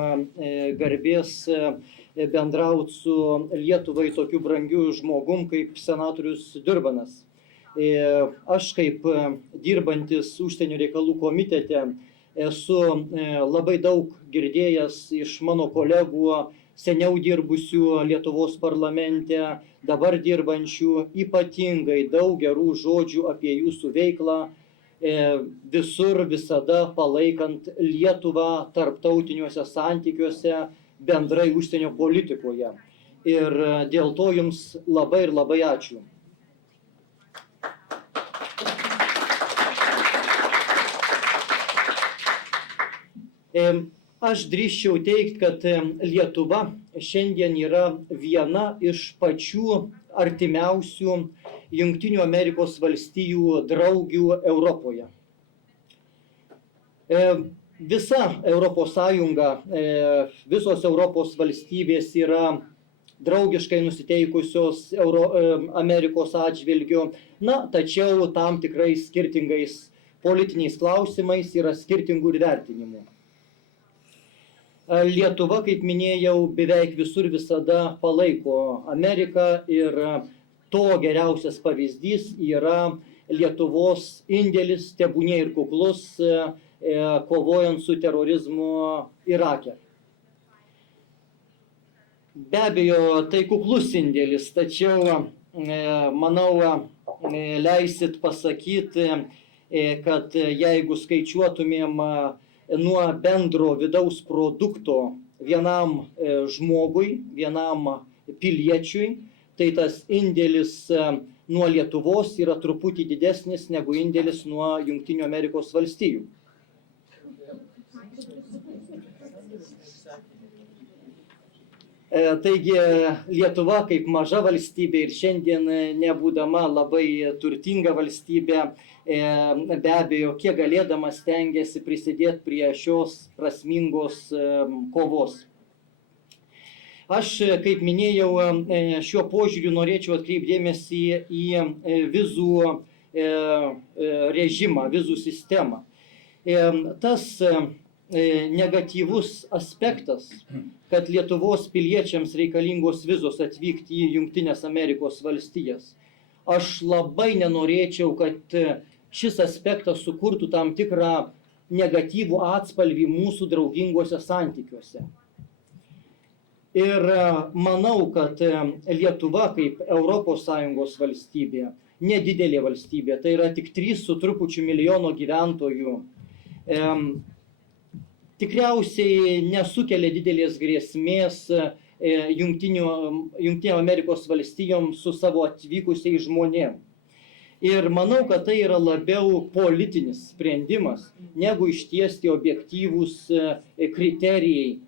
garbės bendrauti su Lietuvai tokiu brangiu žmogum kaip senatorius Durbinas. Aš kaip dirbantis užsienio reikalų komitete esu labai daug girdėjęs iš mano kolegų, seniau dirbusių Lietuvos parlamente, dabar dirbančių, ypatingai daug gerų žodžių apie jūsų veiklą, visur visada palaikant Lietuvą tarptautiniuose santykiuose, bendrai užsienio politikoje. Ir dėl to jums labai ir labai ačiū. Aš drįsčiau teigti, kad Lietuva šiandien yra viena iš pačių artimiausių Jungtinių Amerikos valstijų draugių Europoje. Visa Europos Sąjunga, visos Europos valstybės yra draugiškai nusiteikusios Amerikos atžvilgiu, tačiau tam tikrais skirtingais politiniais klausimais yra skirtingų ir vertinimų. Lietuva, kaip minėjau, beveik visur visada palaiko Ameriką ir to geriausias pavyzdys yra Lietuvos indėlis, tebūnie ir kuklus, kovojant su terorizmu Irake. Be abejo, tai kuklus indėlis, tačiau, manau, leisit pasakyti, kad jeigu skaičiuotumėm nuo bendro vidaus produkto vienam žmogui, vienam piliečiui, tai tas indėlis nuo Lietuvos yra truputį didesnis negu indėlis nuo Jungtinių Amerikos valstijų. Taigi Lietuva kaip maža valstybė ir šiandien nebūdama labai turtinga valstybė, be abejo, kiek galėdama stengiasi prisidėti prie šios prasmingos kovos. Aš, kaip minėjau, šiuo požiūriu norėčiau atkreipdėmėsi į vizų režimą, vizų sistemą. Tas negatyvus aspektas, kad Lietuvos piliečiams reikalingos vizos atvykti į Jungtines Amerikos valstijas. Aš labai nenorėčiau, kad šis aspektas sukurtų tam tikrą negatyvų atspalvį mūsų drauginguose santykiuose. Ir manau, kad Lietuva kaip ES valstybė, nedidelė valstybė, tai yra tik 3 su trupučiu milijono gyventojų, tikriausiai nesukelia didelės grėsmės Jungtinėm Amerikos valstijoms su savo atvykusiais žmonėm. Ir manau, kad tai yra labiau politinis sprendimas, negu ištiesti objektyvūs kriterijai,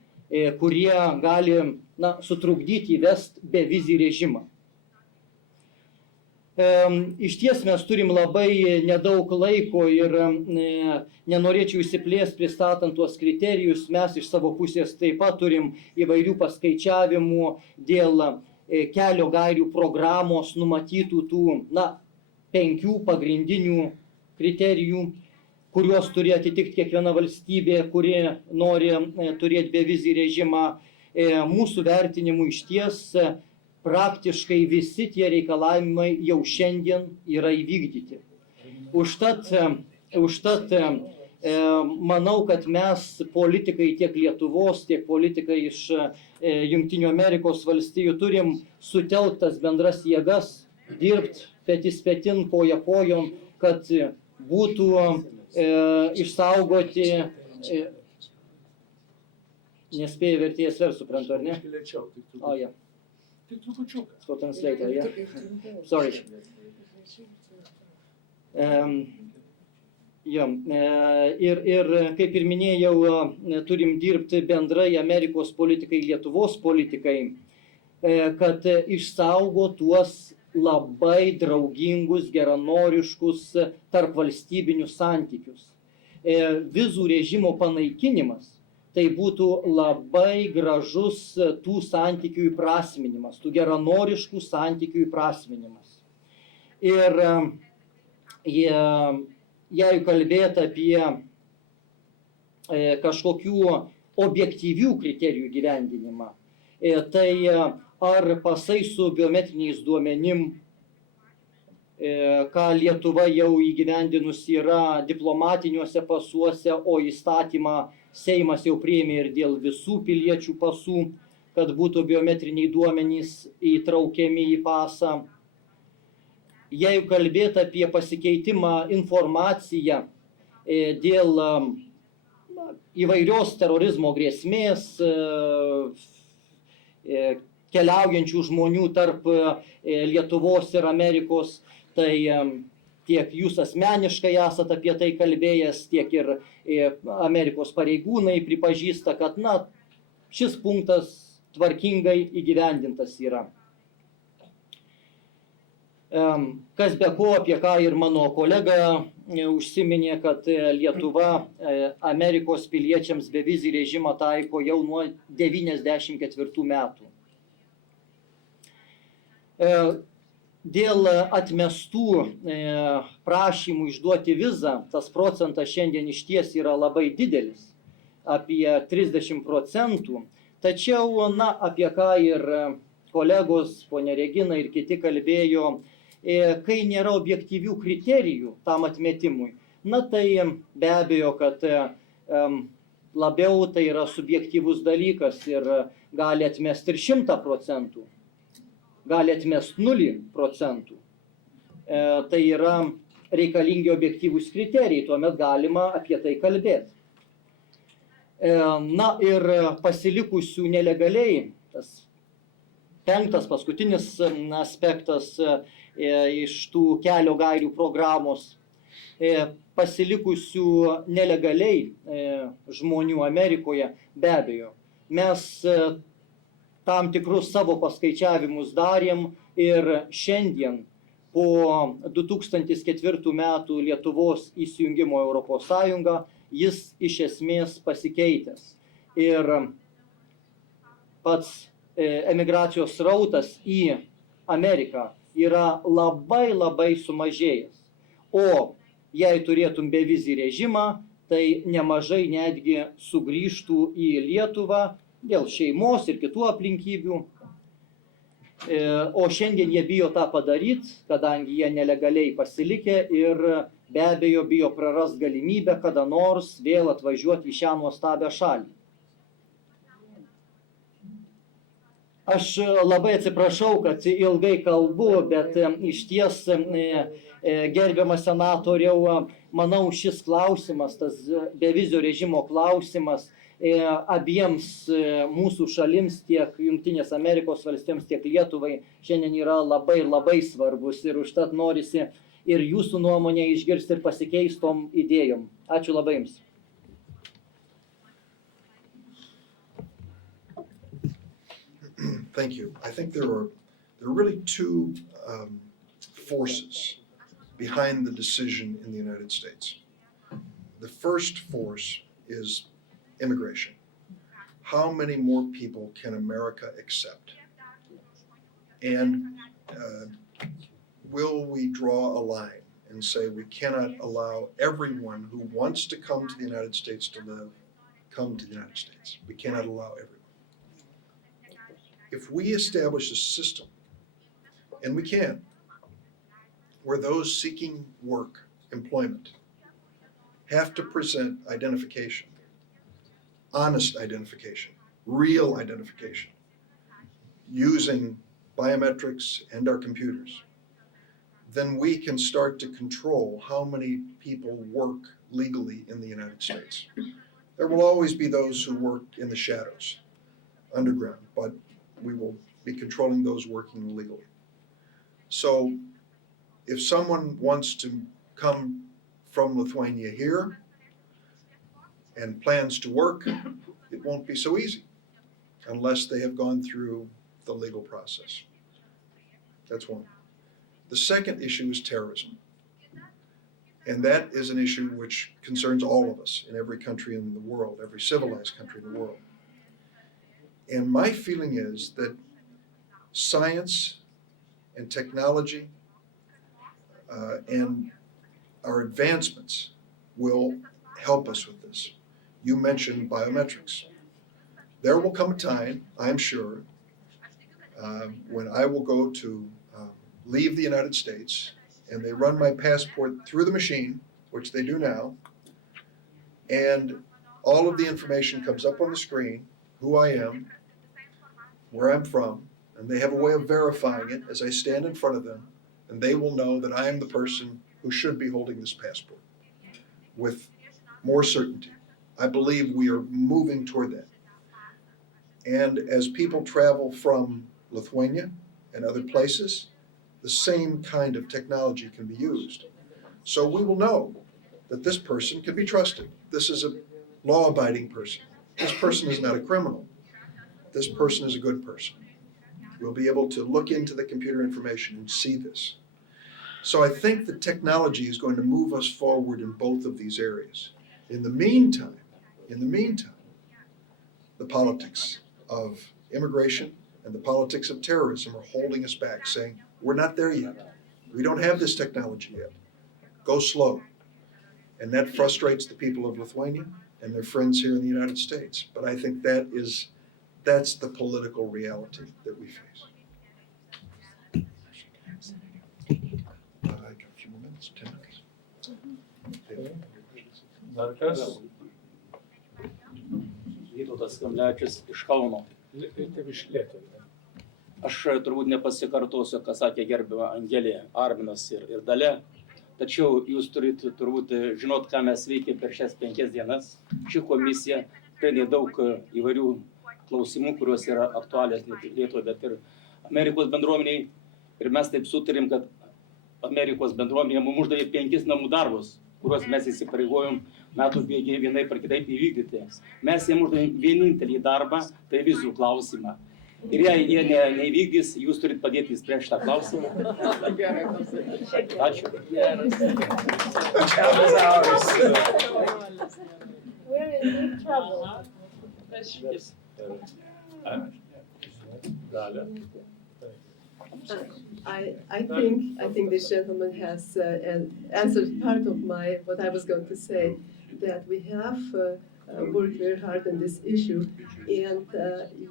kurie gali sutrukdyti įvesti bevizį režimą. Išties mes turim labai nedaug laiko ir nenorėčiau įsiplėsti pristatant tuos kriterijus. Mes iš savo pusės taip pat turim įvairių paskaičiavimų dėl kelio gairių programos numatytų tų 5 pagrindinių kriterijų, kuriuos turi atitikti kiekviena valstybė, kuri nori turėti bevizį režimą. Mūsų vertinimu išties praktiškai visi tie reikalavimai jau šiandien yra įvykdyti. Užtat manau, kad mes politikai tiek Lietuvos, tiek politikai iš Jungtinių Amerikos valstijų turim sutelktas bendras jėgas, dirbti petis petin, koja kojom, kad būtų išsaugoti, nespėju vertėjas vėl suprantu, ar ne? Tik trupučiuką. So translator, yeah? Sorry. Ir kaip ir minėjau, turim dirbti bendrai Amerikos politikai, Lietuvos politikai, kad išsaugo tuos labai draugingus, geranoriškus tarpvalstybinius santykius. Vizų režimo panaikinimas tai būtų labai gražus tų santykių įprasminimas, tų geranoriškų santykių įprasminimas. Ir jeigu kalbėti apie kažkokių objektyvių kriterijų gyvendinimą, tai ar pasai su biometriniais duomenim ką Lietuva jau įgyvendinus yra diplomatiniuose pasuose, o įstatymą Seimas jau priėmė ir dėl visų piliečių pasų, kad būtų biometriniai duomenys įtraukiami į pasą. Jeigu kalbėt apie pasikeitimą informaciją dėl įvairios terorizmo grėsmės, keliaujančių žmonių tarp Lietuvos ir Amerikos, tai tiek jūs asmeniškai esat apie tai kalbėjęs, tiek ir Amerikos pareigūnai pripažįsta, kad šis punktas tvarkingai įgyvendintas yra. Kas be ko, apie ką ir mano kolega užsiminė, kad Lietuva Amerikos piliečiams bevizį režimą taiko jau nuo 1994 metų. Dėl atmestų prašymų išduoti vizą, tas procentas šiandien išties yra labai didelis, apie 30%, tačiau, apie ką ir kolegos, ponė Regina ir kiti kalbėjo, kai nėra objektyvių kriterijų tam atmetimui, tai be abejo, kad labiau tai yra subjektyvus dalykas ir gali atmesti ir 100%. Gali atmesti 0%. Tai yra reikalingi objektyvūs kriterijai, tuomet galima apie tai kalbėti. Ir pasilikusių nelegaliai, tas 5. paskutinis aspektas iš tų kelio gairių programos, pasilikusių nelegaliai žmonių Amerikoje, be abejo, mes tam tikrus savo paskaičiavimus darėm ir šiandien po 2004 metų Lietuvos įsijungimo Europos Sąjungą jis iš esmės pasikeitęs. Ir pats emigracijos srautas į Ameriką yra labai sumažėjęs. O jei turėtum bevizį režimą, tai nemažai netgi sugrįžtų į Lietuvą dėl šeimos ir kitų aplinkybių. O šiandien jie bijo tą padaryti, kadangi jie nelegaliai pasilikę ir be abejo bijo prarast galimybę kada nors vėl atvažiuoti į šią nuostabią šalį. Aš labai atsiprašau, kad ilgai kalbu, bet išties, gerbiamas senatoriau, manau, šis klausimas, tas bevizio režimo klausimas, abiems mūsų šalims, tiek Jungtinės Amerikos valstijoms, tiek Lietuvai, šiandien yra labai svarbus ir užtat norisi ir jūsų nuomonę išgirsti ir pasikeistom idėjom. Ačiū labai jums. Thank you. I think there are really two forces behind the decision in the United States. The first force is immigration. How many more people can America accept? And will we draw a line and say we cannot allow everyone who wants to come to the United States to live, come to the United States? We cannot allow everyone. If we establish a system, and we can, where those seeking work, employment, have to present identification, honest identification, real identification, using biometrics and our computers, then we can start to control how many people work legally in the United States. There will always be those who work in the shadows, underground, but we will be controlling those working illegally. So if someone wants to come from Lithuania here and plans to work, it won't be so easy unless they have gone through the legal process. That's one. The second issue is terrorism. And that is an issue which concerns all of us in every country in the world, every civilized country in the world. And my feeling is that science and technology and our advancements will help us with this. You mentioned biometrics. There will come a time, I'm sure, when I will go to leave the United States and they run my passport through the machine, which they do now, and all of the information comes up on the screen, who I am, where I'm from, and they have a way of verifying it as I stand in front of them, and they will know that I am the person who should be holding this passport with more certainty. I believe we are moving toward that. And as people travel from Lithuania and other places, the same kind of technology can be used. So we will know that this person can be trusted. This is a law-abiding person. This person is not a criminal. This person is a good person. We'll be able to look into the computer information and see this. So I think the technology is going to move us forward in both of these areas. In the meantime, the politics of immigration and the politics of terrorism are holding us back, saying, we're not there yet. We don't have this technology yet. Go slow. And that frustrates the people of Lithuania and their friends here in the United States. But I think that's the political reality that we face. I got a few more minutes, 10 minutes. Dar kas? Vytautas Kamlečius iš Kauno. Taip iš Lietuvos. Aš turbūt nepasikartosiu, ką sakė gerbiama Angelė, Arminas ir Dalia. Tačiau jūs turite turbūt žinot, ką mes veikėm per šias 5 dienas. Ši komisija sprendė daug įvairių klausimų, kurios yra aktualios ne tik Lietuvoje, bet ir Amerikos bendruomeniai. Ir mes taip sutarėm, kad Amerikos bendruomenė mums uždavė 5 namų darbus, kuriuos mes įsipareigojom metų bėgyje vienaip ar kitaip įvykdyti. Mes jiems uždavėm vienintelį darbą, tai vizų klausimą. Ir jei jie neįvykdys, jūs turite padėti įspręsti šitą klausimą. Ačiū. We're in deep trouble. Dalia. I think this gentleman has answered part of what I was going to say, that we have worked very hard on this issue, and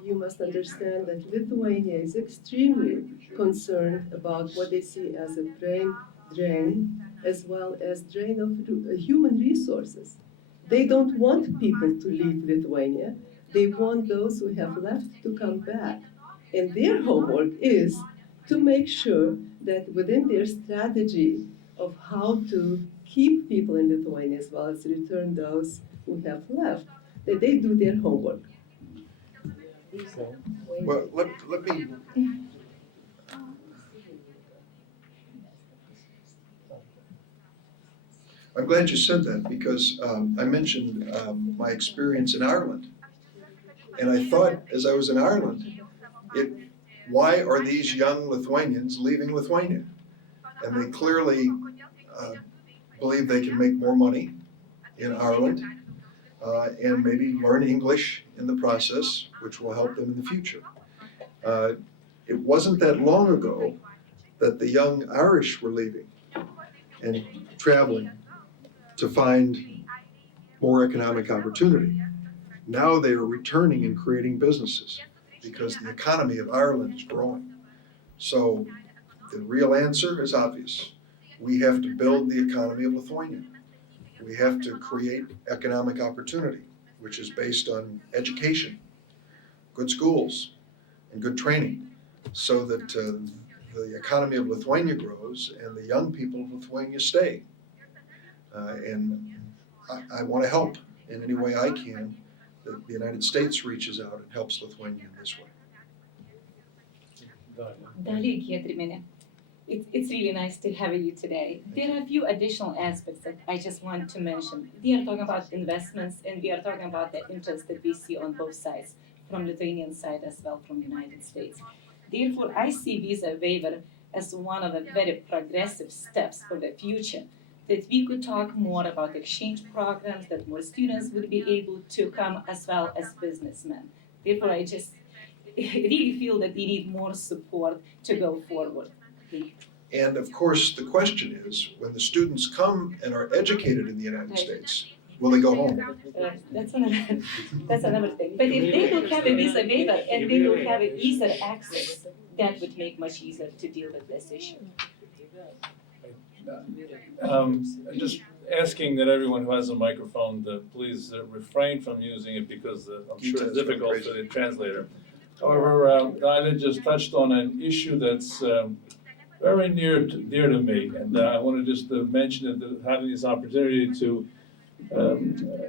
you must understand that Lithuania is extremely concerned about what they see as a brain drain, as well as drain of human resources. They don't want people to leave Lithuania. They want those who have left to come back. And their homework is to make sure that within their strategy of how to keep people in Lithuania as well as return those who have left, that they do their homework. Well, let me. I'm glad you said that because I mentioned my experience in Ireland. And I thought as I was in Ireland, why are these young Lithuanians leaving Lithuania? And they clearly believe they can make more money in Ireland and maybe learn English in the process, which will help them in the future. It wasn't that long ago that the young Irish were leaving and traveling to find more economic opportunity. Now they are returning and creating businesses because the economy of Ireland is growing. So the real answer is obvious. We have to build the economy of Lithuania. We have to create economic opportunity, which is based on education, good schools, and good training, so that the economy of Lithuania grows and the young people of Lithuania stay. And I want to help in any way I can that the United States reaches out and helps Lithuania in this way. Dalia Giedrimene, it's really nice to have you today. There are a few additional aspects that I just want to mention. We are talking about investments, and we are talking about the interest that we see on both sides, from Lithuanian side as well from the United States. Therefore, I see visa waiver as one of the very progressive steps for the future, that we could talk more about exchange programs, that more students would be able to come as well as businessmen. Therefore, I just really feel that we need more support to go forward. And of course, the question is, when the students come and are educated in the United States, will they go home? That's another thing. But if they will have a visa waiver and they will have easier access, that would make much easier to deal with this issue. Just asking that everyone who has a microphone to please refrain from using it because I'm sure it's difficult for the translator. However, Ida just touched on an issue that's very dear to me, and I want to just mention it, having this opportunity to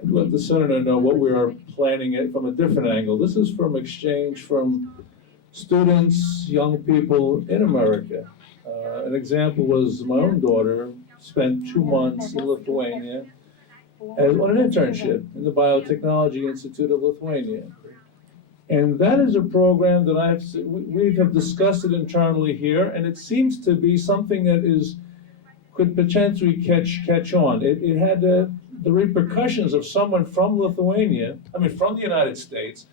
let the senator know what we are planning it from a different angle. This is from exchange from students, young people in America. An example was my own daughter spent 2 months in Lithuania on an internship in the Biotechnology Institute of Lithuania. And that is a program that we have discussed it internally here, and it seems to be something that could potentially catch on. It had the repercussions of someone from Lithuania, from the United States.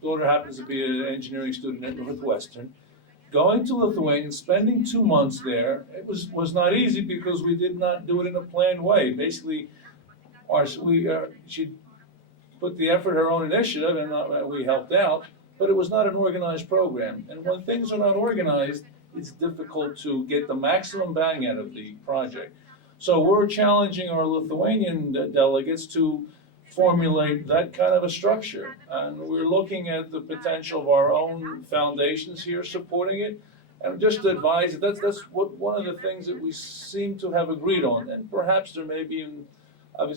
Daughter happens to be an engineering student at Northwestern. Going to Lithuania and spending 2 months there, it was not easy because we did not do it in a planned way. Basically, she put the effort, her own initiative, and we helped out, but it was not an organized program. And when things are not organized, it's difficult to get the maximum bang out of the project. So we're challenging our Lithuanian delegates to formulate that kind of a structure. And we're looking at the potential of our own foundations here supporting it. And just to advise, that's one of the things that we seem to have agreed on. And perhaps there may be,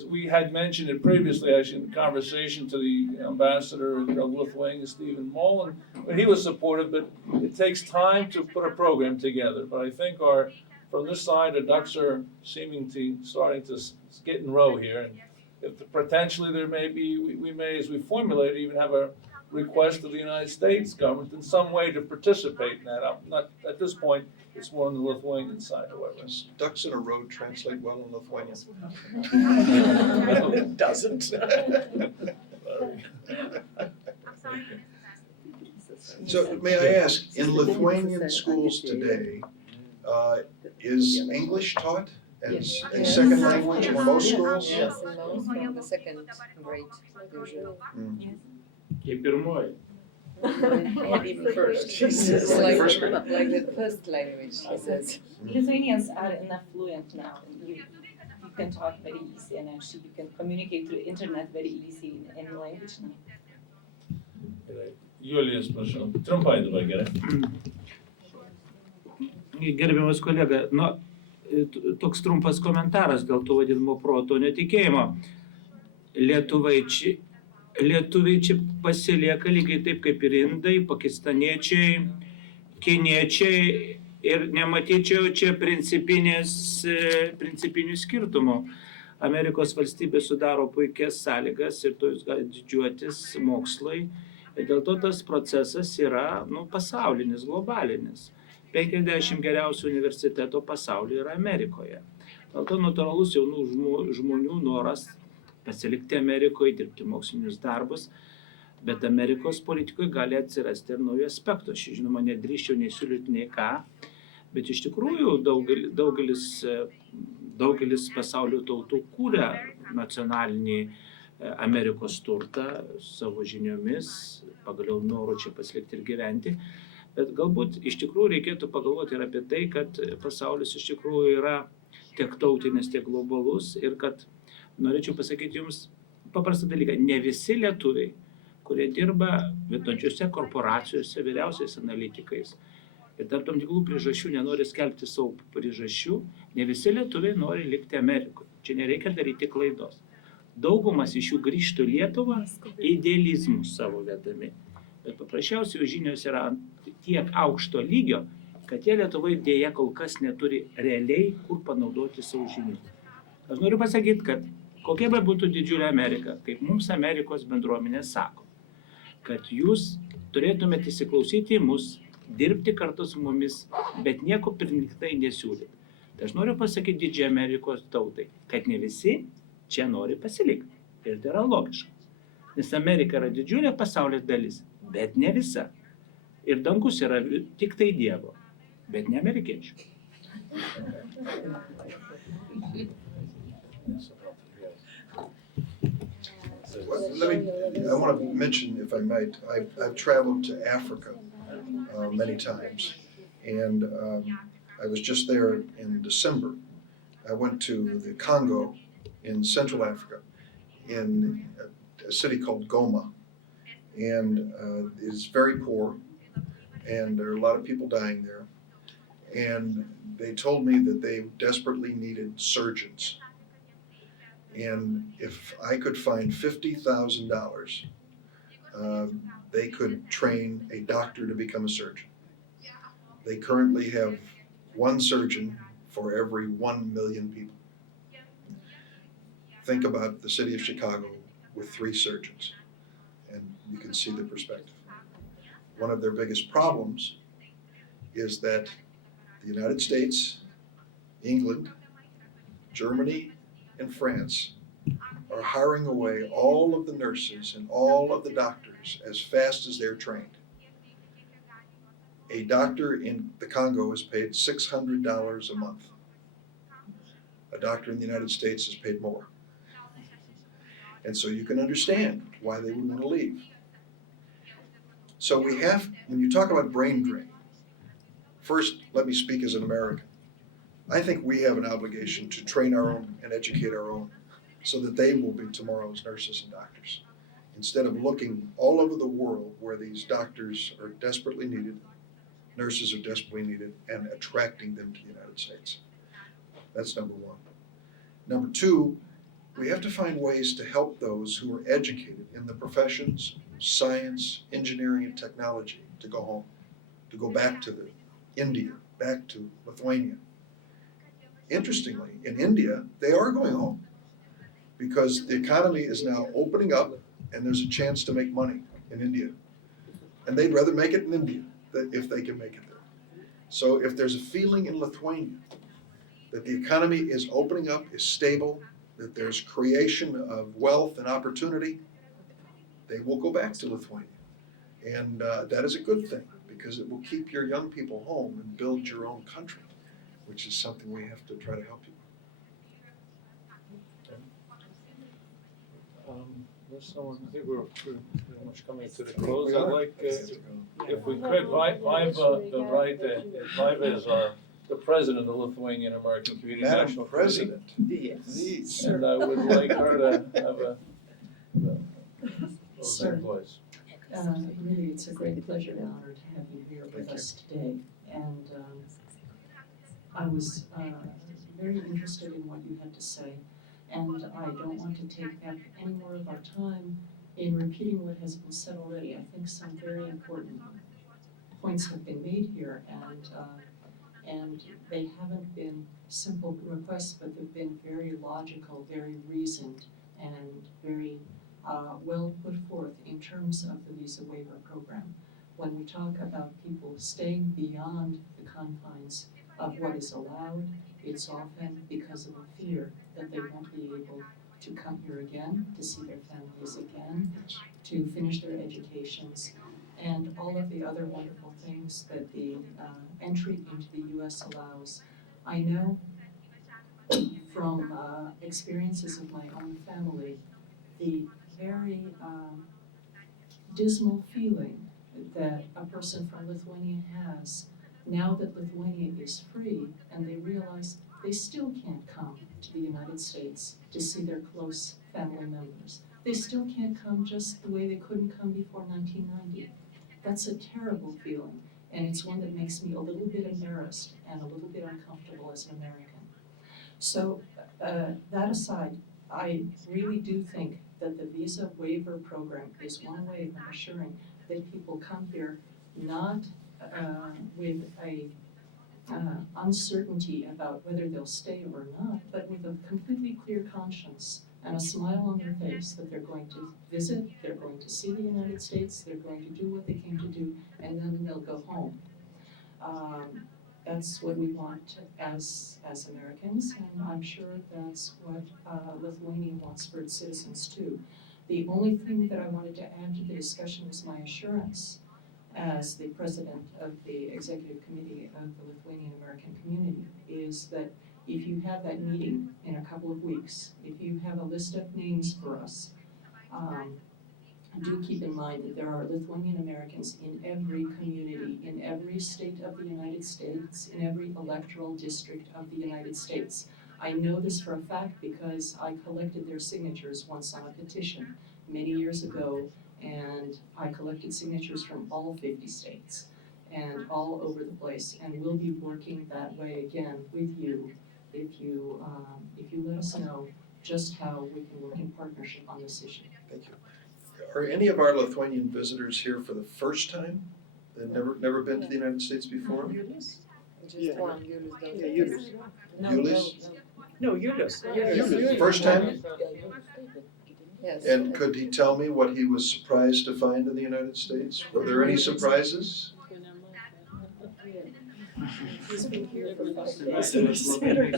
we had mentioned it previously, actually, in conversation to the ambassador of Lithuania, Stephen Mullen, and he was supportive, but it takes time to put a program together. But I think from this side, the ducks are starting to get in row here. And if potentially there may be, we may, as we formulate, even have a request of the United States government in some way to participate in that. Not at this point, it's more on the Lithuanian side, however. Does ducks in a row translate well in Lithuanian? It doesn't. So may I ask, in Lithuanian schools today, is English taught as a second language in most schools? Yes, in most, from the second grade, usually. Kaip pirmoji. And even first. Jesus. Like First grade. like the first language, he says. Lithuanians are enough fluent now. You can talk very easy, and actually you can communicate through internet very easy in any language now. Julijus, prašau. Trumpai dabar, gerai. Gerbiamas kolega, toks trumpas komentaras dėl to vadinamo proto netikėjimo. Lietuviai čia pasilieka lygiai taip kaip ir indai, pakistaniečiai, kiniečiai ir nematyčiau čia principinių skirtumų. Amerikos valstybė sudaro puikias sąlygas ir to jūs galite didžiuotis mokslai. Ir dėl to tas procesas yra pasaulinis, globalinis. 50 geriausių universiteto pasaulyje yra Amerikoje. Dėl to natūralus jaunų žmonių noras pasilikti Amerikoje, dirbti mokslinius darbus, bet Amerikos politikoje gali atsirasti ir naujų aspektų. Aš, žinoma, nedrįsčiau nei siūlyti nei ką, bet iš tikrųjų daugelis pasaulio tautų kūrė nacionalinį Amerikos turtą savo žiniomis, pagaliau noro čia pasilikti ir gyventi. Bet galbūt iš tikrųjų reikėtų pagalvoti ir apie tai, kad pasaulis iš tikrųjų yra tiek tautinis, tiek globalus ir kad, norėčiau pasakyti jums paprastą dalyką, ne visi lietuviai, kurie dirba vietončiose korporacijose, vyriausiais analitikais ir tarp tam tikrų priežasčių nenori skelbti savo priežasčių, ne visi lietuviai nori likti Amerikoje. Čia nereikia daryti klaidos. Daugumas iš jų grįžtų į Lietuvą idealizmų savo vedami. Bet paprasčiausiai jų žinios yra tiek aukšto lygio, kad jie Lietuvoje dėja kol kas neturi realiai kur panaudoti savo žinių. Aš noriu pasakyti, kad kokia be būtų didžiulė Amerika, kaip mums Amerikos bendruomenės sako, kad jūs turėtumėte įsiklausyti į mus, dirbti kartu su mumis, bet nieko pirmiktai nesiūlyti. Tai aš noriu pasakyti didžiai Amerikos tautai, kad ne visi čia nori pasilikti. Ir tai yra logiška. Nes Amerika yra didžiulė pasaulio dalis, bet ne visa. Ir dangus yra tik tai Dievo, bet ne amerikiečių. I want to mention, if I might, I've traveled to Africa many times, and I was just there in December I went to the Congo in Central Africa, in a city called Goma, and it's very poor, and there are a lot of people dying there. And they told me that they desperately needed surgeons. And if I could find $50,000, they could train a doctor to become a surgeon. They currently have one surgeon for every 1 million people. Think about the city of Chicago with 3 surgeons, and you can see the perspective. One of their biggest problems is that the United States, England, Germany, and France are hiring away all of the nurses and all of the doctors as fast as they're trained. A doctor in the Congo is paid $600 a month. A doctor in the United States is paid more. And so you can understand why they would want to leave. So we have, when you talk about brain drain, first, let me speak as an American. I think we have an obligation to train our own and educate our own so that they will be tomorrow's nurses and doctors. Instead of looking all over the world where these doctors are desperately needed, nurses are desperately needed, and attracting them to the United States. That's number one. Number two, we have to find ways to help those who are educated in the professions, science, engineering, and technology to go home, to go back to India, back to Lithuania. Interestingly, in India, they are going home because the economy is now opening up and there's a chance to make money in India. And they'd rather make it in India if they can make it there. So if there's a feeling in Lithuania that the economy is opening up, is stable, that there's creation of wealth and opportunity, they will go back to Lithuania. And that is a good thing because it will keep your young people home and build your own country, which is something we have to try to help you There's someone, I think we're pretty much coming to the close. I'd like, if we could, Vaiva is the president of the Lithuanian American Community Madam National President, Committee. please. And I would like her to have a Sir. voice. Really, it's a great pleasure and honor to have you here with us today. And I was very interested in what you had to say. And I don't want to take back any more of our time in repeating what has been said already. I think some very important points have been made here, and they haven't been simple requests, but they've been very logical, very reasoned, and very well put forth in terms of the visa waiver program. When we talk about people staying beyond the confines of what is allowed, it's often because of a fear that they won't be able to come here again, to see their families again, to finish their educations, and all of the other wonderful things that the entry into the U.S. allows. I know from experiences of my own family, the very dismal feeling that a person from Lithuania has now that Lithuania is free and they realize they still can't come to the United States to see their close family members. They still can't come just the way they couldn't come before 1990. That's a terrible feeling, and it's one that makes me a little bit embarrassed and a little bit uncomfortable as an American. So that aside, I really do think that the visa waiver program is one way of assuring that people come here not with a uncertainty about whether they'll stay or not, but with a completely clear conscience and a smile on their face that they're going to visit, they're going to see the United States, they're going to do what they came to do, and then they'll go home. That's what we want as Americans, and I'm sure that's what Lithuania wants for its citizens too. The only thing that I wanted to add to the discussion was my assurance as the president of the executive committee of the Lithuanian American community is that if you have that meeting in a couple of weeks, if you have a list of names for us, do keep in mind that there are Lithuanian Americans in every community, in every state of the United States, in every electoral district of the United States. I know this for a fact because I collected their signatures once on a petition many years ago, and I collected signatures from all 50 states and all over the place, and we'll be working that way again with you if you let us know just how we can work in partnership on this issue. Thank you. Are any of our Lithuanian visitors here for the first time? They've never been to the United States before? Just one, Julius. Julius? No, Julius. First time? Yes. And could he tell me what he was surprised to find in the United States? Were there any surprises? He's been here for 5 days.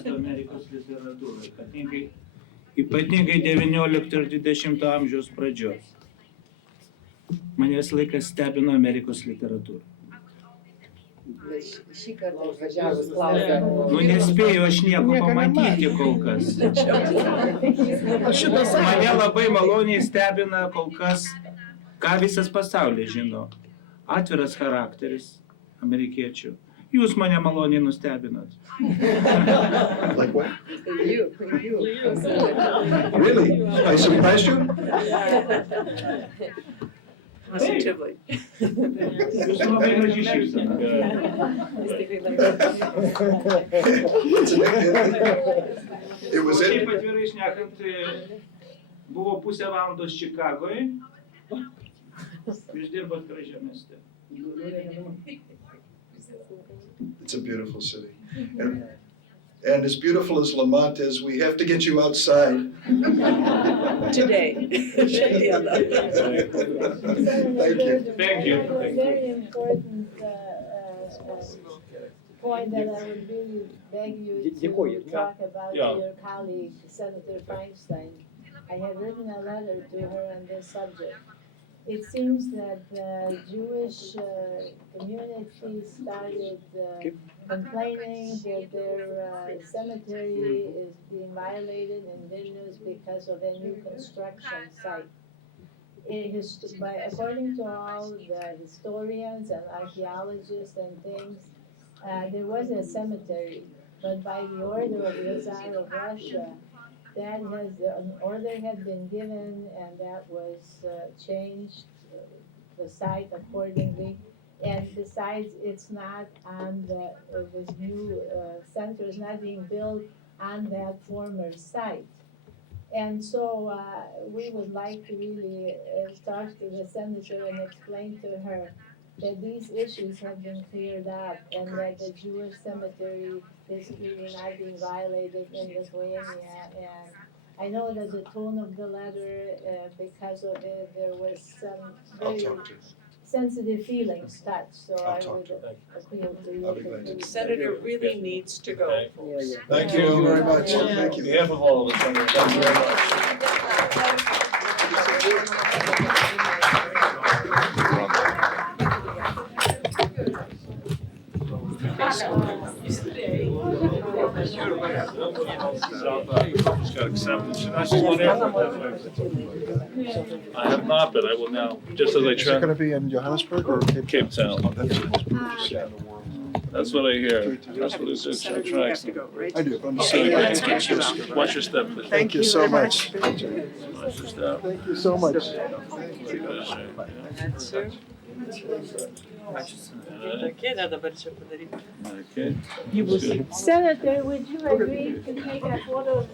Amerikos literatūroj, ypatingai 19 ir 20 amžiaus pradžios. Mane visą laiką stebino Amerikos literatūra. Šį kartą atvažiavus klausia. Nespėjau aš nieko pamatyti kol kas. Mane labai maloniai stebina kol kas, ką visas pasaulis žino. Atviras charakteris amerikiečių. Jūs mane maloniai nustebinot. Like what? You. Really? I surprised you? Positively. Jūs labai gražiai šypsena. It was Šiaip it. atvirai šnekant, buvo pusę valandos Čikagoje. Jūs dirbat gražiam mieste. It's a beautiful city. And as beautiful as Lamont is, we have to get you outside. Today. Thank you. Thank you. A very important point that I would really beg you to talk about Yeah. to your colleague, Senator Feinstein. I have written a letter to her on this subject. It seems that the Jewish community started complaining that their cemetery is being violated in Vilnius because of a new construction site. According to all the historians and archaeologists and things, there was a cemetery, but by the order of the Tsar of Russia, an order had been given, and that was changed, the site accordingly. And besides, it's not on this new center is not being built on that former site. And so we would like to really talk to the senator and explain to her that these issues have been cleared up and that the Jewish cemetery is really not being violated in Lithuania. And I know that the tone of the letter, because of it, there was some I'll very talk to you. sensitive feelings touched, so I'll I talk would to appeal to you. I'll be glad to. Senator really needs to go. Thank you very much. Thank On you. behalf of all of us, Senator, thank you very much. Just got accepted. Should I just go there? I have not, but I will now, just as I Is it going try. to be in Johannesburg or Cape Town? Cape Town. Oh, that's the most beautiful city in the world. That's what I hear. That's what it is. Senator, you have to go, right? I do. I'm So, sorry. Let's get you out. watch your step, please. Thank you so much. Watch your step. Thank you so much. Ačiū. Kėdę dabar čia padaryti. Okay. Senator, would you agree to take a photo of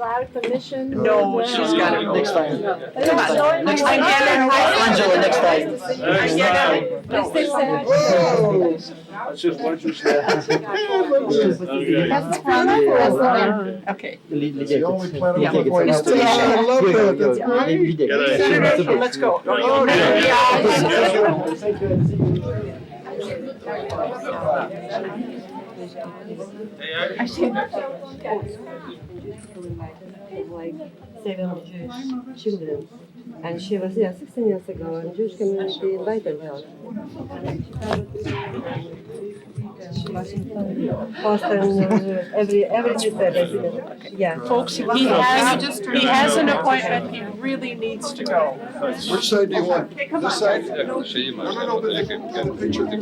our commission? No, she's got it. Next time. Come on, next time. Angela, next time. That's just what you said. Okay. It's the only planet Yeah. we're going to. Yeah. I love that. That's great. Senator, let's go. Oh, Like 7 children And she was, 16 years ago, and Jewish community invited her. Boston, every Tuesday, yeah. Folks, he has an appointment, he really needs to go. Which side do you want? This side? No, but the picture. Look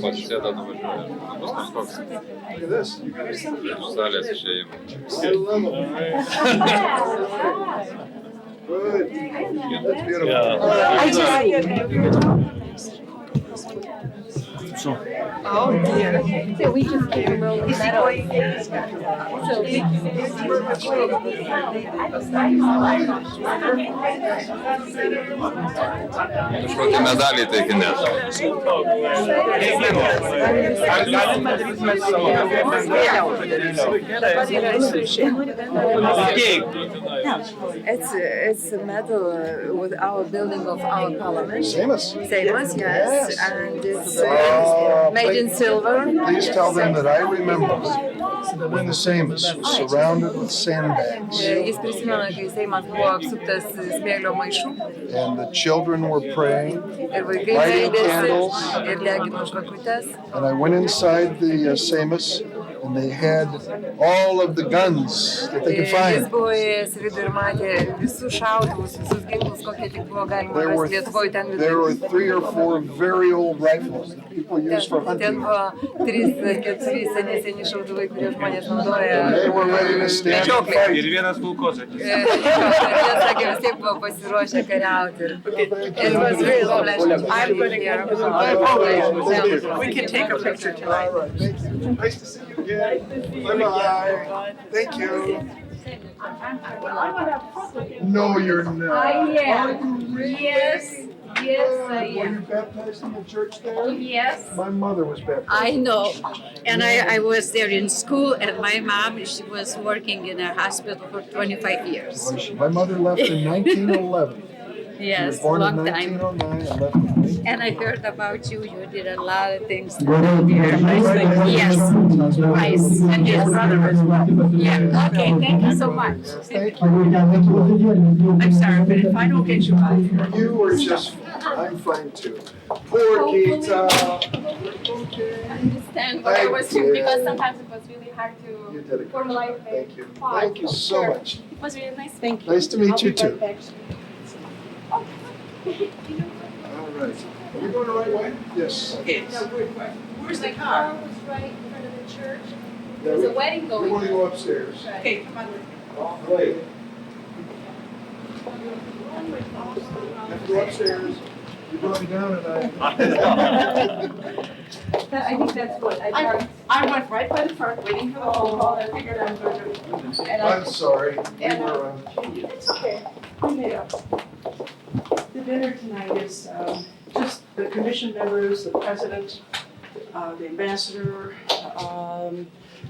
at this. I love them. Good. That's beautiful. Oh, dear. So we just came from Rolling Meadows. Kažkokie medaliai taikinės. It's a medal with our building of our parliament. Seimas? Seimas, yes, and it's made in silver. Please tell them that I remember when the Seimas was surrounded with sandbags. Jis prisimena, kai Seimas buvo apsuptas smėlio maišų. And the children were praying, Ir vaikai lighting meldėsi candles. ir degino žvakutes. And I went inside the Seimas, and they had all of the guns that they could Jis find. buvo įėjęs vidų ir matė visus šautuvus, visus ginklus, kokie tik buvo galima rasti Lietuvoje ten viduje. There were 3 or 4 very old rifles that people used for Ten hunting. buvo 3-4 seni šautuvai, kurie žmonės naudoja. And they were ready to stand and fight. Ir vienas kulkosvaidis. Jie sakė, vis tiek buvo pasiruošę kariauti. It was really lovely. I'm going to Yeah. We can take a picture tonight. Thank you. Nice to see you again. Bye-bye. Thank you. No, you're not. I am. Yes, I Were am. you baptized in the church there? Yes. My mother was baptized. I know. And I was there in school, and my mom, she was working in a hospital for 25 years. My mother left in 1911. She was Yes, born in long time. 1909 and left in 1911. And I heard about you. You did a lot of things. Yes, twice. And his brother as well. Yeah. Okay, thank you so much. Thank you. I'm sorry, but if I don't get you out of here. You were just, I'm fine too. Poor Gita. Understand what I was doing because sometimes it was really hard You to did it. formulate the Thank you. thought. Thank you so Sure. much. It was really nice. Thank you. Nice to meet I'll you be right too. back. All right. Are we going the right way? Yes. Okay, now where's the car? was right in front of the church. There There was we- a wedding We're going to going go on. upstairs. Okay, come on with me. Wait. Have to go upstairs. You brought me down and I think that's what I parked. I went right by the front waiting for the phone call and I figured I was going to. And I'm sorry. We and, were, It's okay. We made up. The dinner tonight is just the commission members, the president, the ambassador,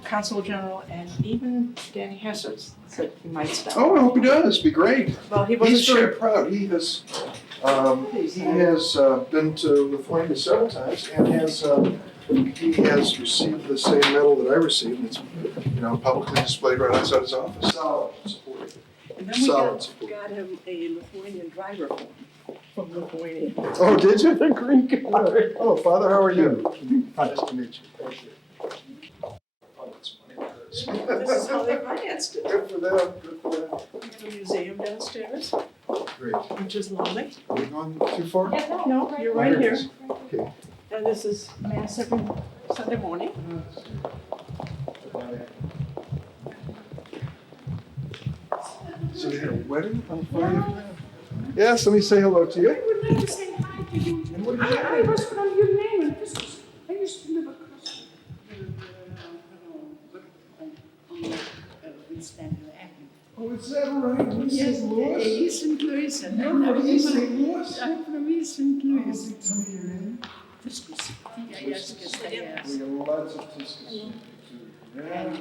consul general, and even Danny Hesser said he might stop. Oh, I hope he does. Be great. Well, he wasn't He's very sure. proud. He has been to Lithuania several times and he has received the same medal that I received. It's publicly displayed right outside his office. Solid support. And then we Solid support. got him a Lithuanian driver from Lithuania. Oh, did you? A green card. Oh, Father, how are you? Nice to meet you. Thank you. Oh, it's money. This is how they financed it. Good for them. Good for them. We have a museum downstairs, Great. which is lovely. Are we going too far? No, you're right There it here. is. Okay. And this is mass every Sunday morning. So they had a wedding on Friday? Yes, let me say hello to you. I would like to say hi to you. And what did you I say? was from your name, and this was, I used to live across Oh, is that right? Yes, St. Louis? East St. Louis. And You're from East St. Louis? I'm from East St. Louis. Tell me your name. We got lots of tiscus. Yeah.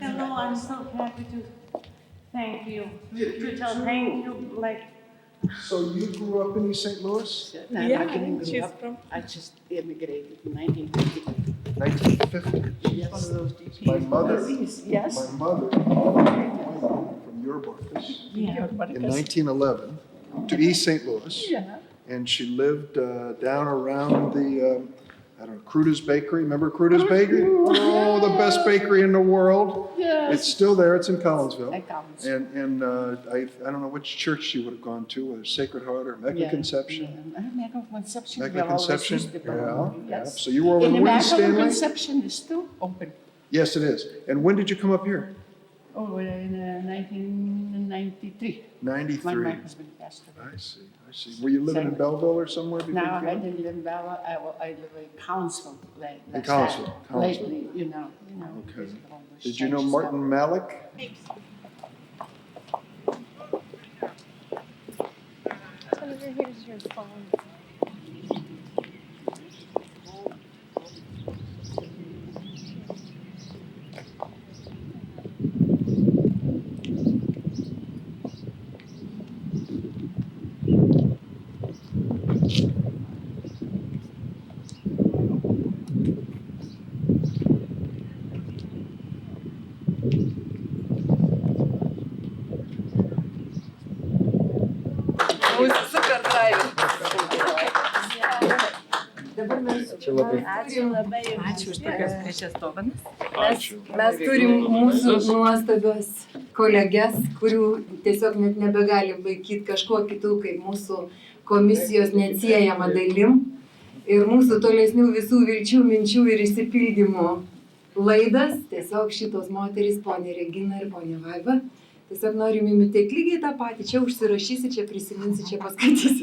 Hello, I'm so happy to thank you. To tell thank you, like. So you grew up in East St. Louis? Yeah, she's from. I just immigrated in 1950. 1950. Yes. My mother. Yes. My mother from your Barcus Yeah. in 1911 to East St. Louis. Yeah. And she lived down around the, I don't know, Cruda's Bakery. Remember Cruda's Bakery? Oh, the best bakery in the world. Yes. It's still there. It's in Collinsville. At Collins. And I don't know which church she would have gone to, whether Sacred Heart or Immaculate Conception. Immaculate Conception. Immaculate Conception, yeah. Yes. So you were over And in Win Immaculate Stanley? Conception is still open. Yes, it is. And when did you come up here? Oh, in 1993. 93. When my husband passed away. I see. Were you living in Belleville or somewhere before Now you I came? didn't live in Bella. I live in Collinsville. In Collinsville. Lately, you know. Okay. Did you know Martin Malik? Here's your phone. Super Dabar mes ačiū už tokias gražias dovanas. Mes turim mūsų nuostabios kolegės, kurių tiesiog net nebegalim laikyti kažkuo kitų kaip mūsų komisijos neatsiejama dalim. Ir mūsų tolesnių visų vilčių, minčių ir išsipildymų laidas, tiesiog šitos moterys, ponė Regina ir ponė Vaiva, tiesiog norim imituoti lygiai tą patį, čia užsirašysi, čia prisiminsi, čia paskaitysi.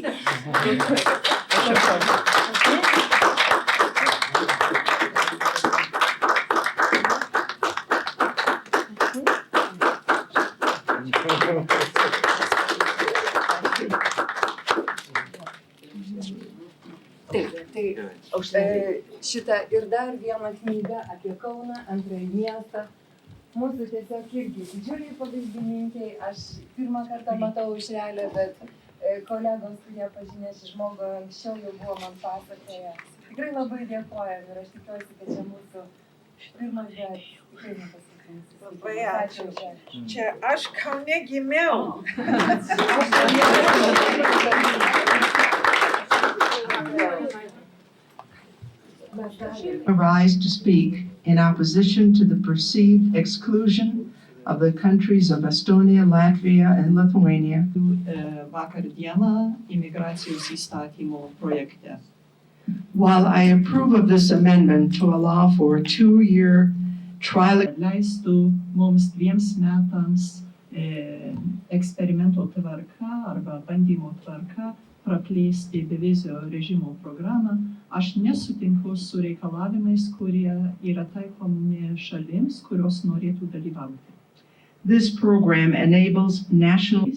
Taip, tai šitą ir dar vieną knygą apie Kauną, antrąjį miestą. Mūsų tiesiog irgi didžiuliai pagalbininkai. Aš pirmą kartą matau iš realią, bet kolegos, kurie pažinę šį žmogų anksčiau jau buvo man pasakoję. Tikrai labai dėkojam ir aš tikiuosi, kad čia mūsų pirmas žodis. Tikrai nepasakys. Labai ačiū. Čia aš Kaune gimiau. Arise to speak in opposition to the perceived exclusion of the countries of Estonia, Latvia, and Lithuania. Vakar dieną imigracijos įstatymo projekte. While I approve of this amendment to allow for a 2-year trial, Leistų mums 2 metams eksperimento tvarka arba bandymo tvarka praplėsti bevizio režimo programą. Aš nesutinku su reikalavimais, kurie yra taikomi šalims, kurios norėtų dalyvauti. this program enables national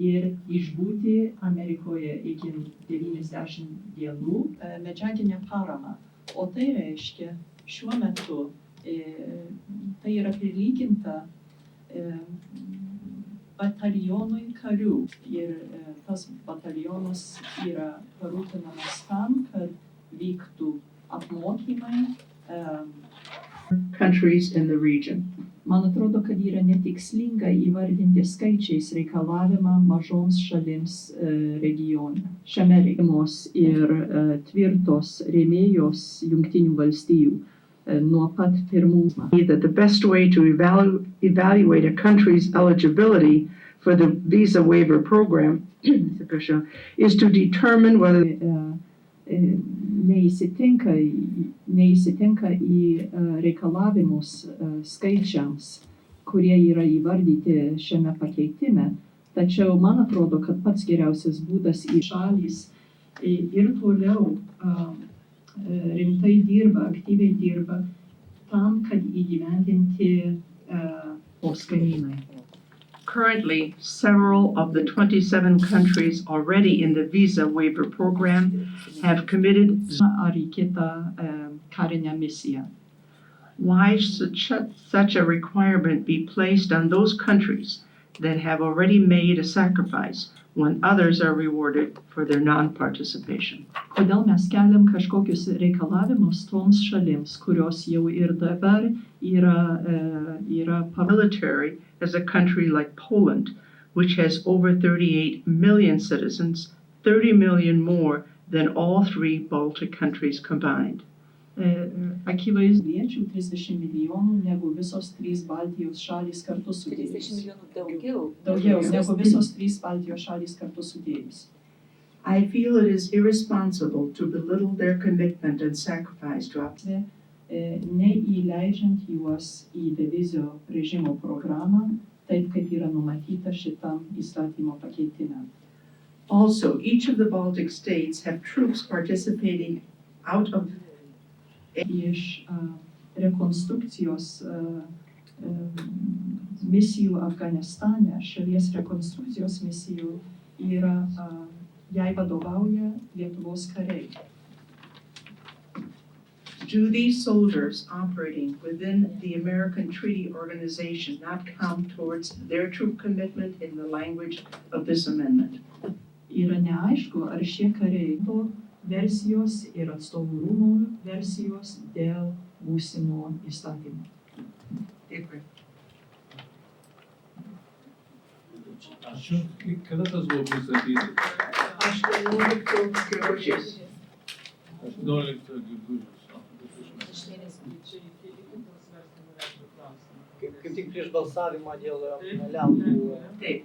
Ir išbūti Amerikoje iki 90 dienų medžiaginę paramą. O tai reiškia, šiuo metu tai yra prilyginta batalionui karių. Ir tas batalionas yra parūpinamas tam, kad vyktų apmokymai countries in the region. Man atrodo, kad yra netikslinga įvardinti skaičiais reikalavimą mažoms šalims regione. Šiame regionos ir tvirtos rėmėjos Jungtinių valstijų nuo pat pirmų. That the best way to evaluate a country's eligibility for the visa waiver program is to determine whether neįsitinka į reikalavimus skaičiams, kurie yra įvardyti šiame pakeitime. Tačiau man atrodo, kad pats geriausias būdas į šalys ir toliau rimtai dirba, aktyviai dirba tam, kad įgyvendinti mūsų kaimynai. Currently, several of the 27 countries already in the visa waiver program have committed ar į kitą karinę misiją. Why should such a requirement be placed on those countries that have already made a sacrifice when others are rewarded for their non-participation? Kodėl mes keliam kažkokius reikalavimus toms šalims, kurios jau ir dabar yra military as a country like Poland, which has over 38 million citizens, 30 million more than all three Baltic countries combined. Akivaizdu, 30 milijonų negu visos 3 Baltijos šalys kartu 30 sudėjus. milijonų daugiau. Daugiau negu visos 3 Baltijos šalys kartu sudėjus. I feel it is irresponsible to belittle their commitment and sacrifice to Neįleidžiant juos į bevizio režimo programą, taip kaip yra numatyta šitam įstatymo pakeitime. Also, each of the Baltic states have troops participating out of Iš rekonstrukcijos misijų Afganistane, šalies rekonstrukcijos misijų yra, jai vadovauja Lietuvos kariai. Do these soldiers operating within the American Treaty Organization not count towards their troop commitment in the language of this amendment? Yra neaišku, ar šie kariai to versijos ir atstovų rūmų versijos dėl būsimo įstatymo. Dėkui. Kada tas buvo pristatytas? 18 gegužės. 18 gegužės. Kaip tik prieš balsavimą dėl Lenkų. Taip.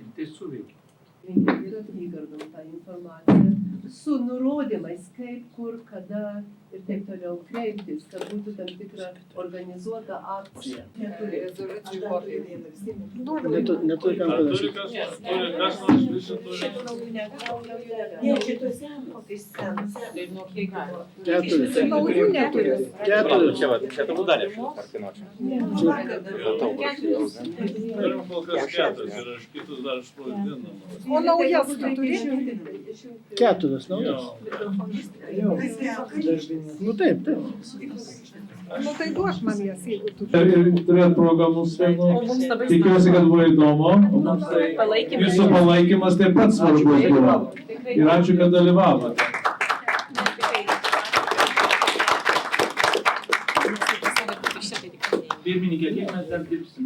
Ir tai suveikė. Ir apygardom tą informaciją su nurodymais, kaip, kur, kada ir taip toliau kreiptis, kad būtų tam tikra organizuota akcija. Neturi rezoliucijų kopijų. Neturi kam Turi kas nors, visi turi. Ne, čia tos senos. Keturis. Naujų neturiu. Keturis. Čia turbūt dar išėjo karkinočią. Turim kol kas 4 ir aš kitus dar spausdinam. O naujas tu turi? Keturis naujas. Nu taip, taip. Nu tai duok man jas, jeigu tu Ir turėt progą mums tikiuosi, kad buvo įdomu. Jūsų palaikymas taip pat svarbus buvo. Ir ačiū, kad dalyvavote. Pirmininkė, kiek mes dar dirbsim?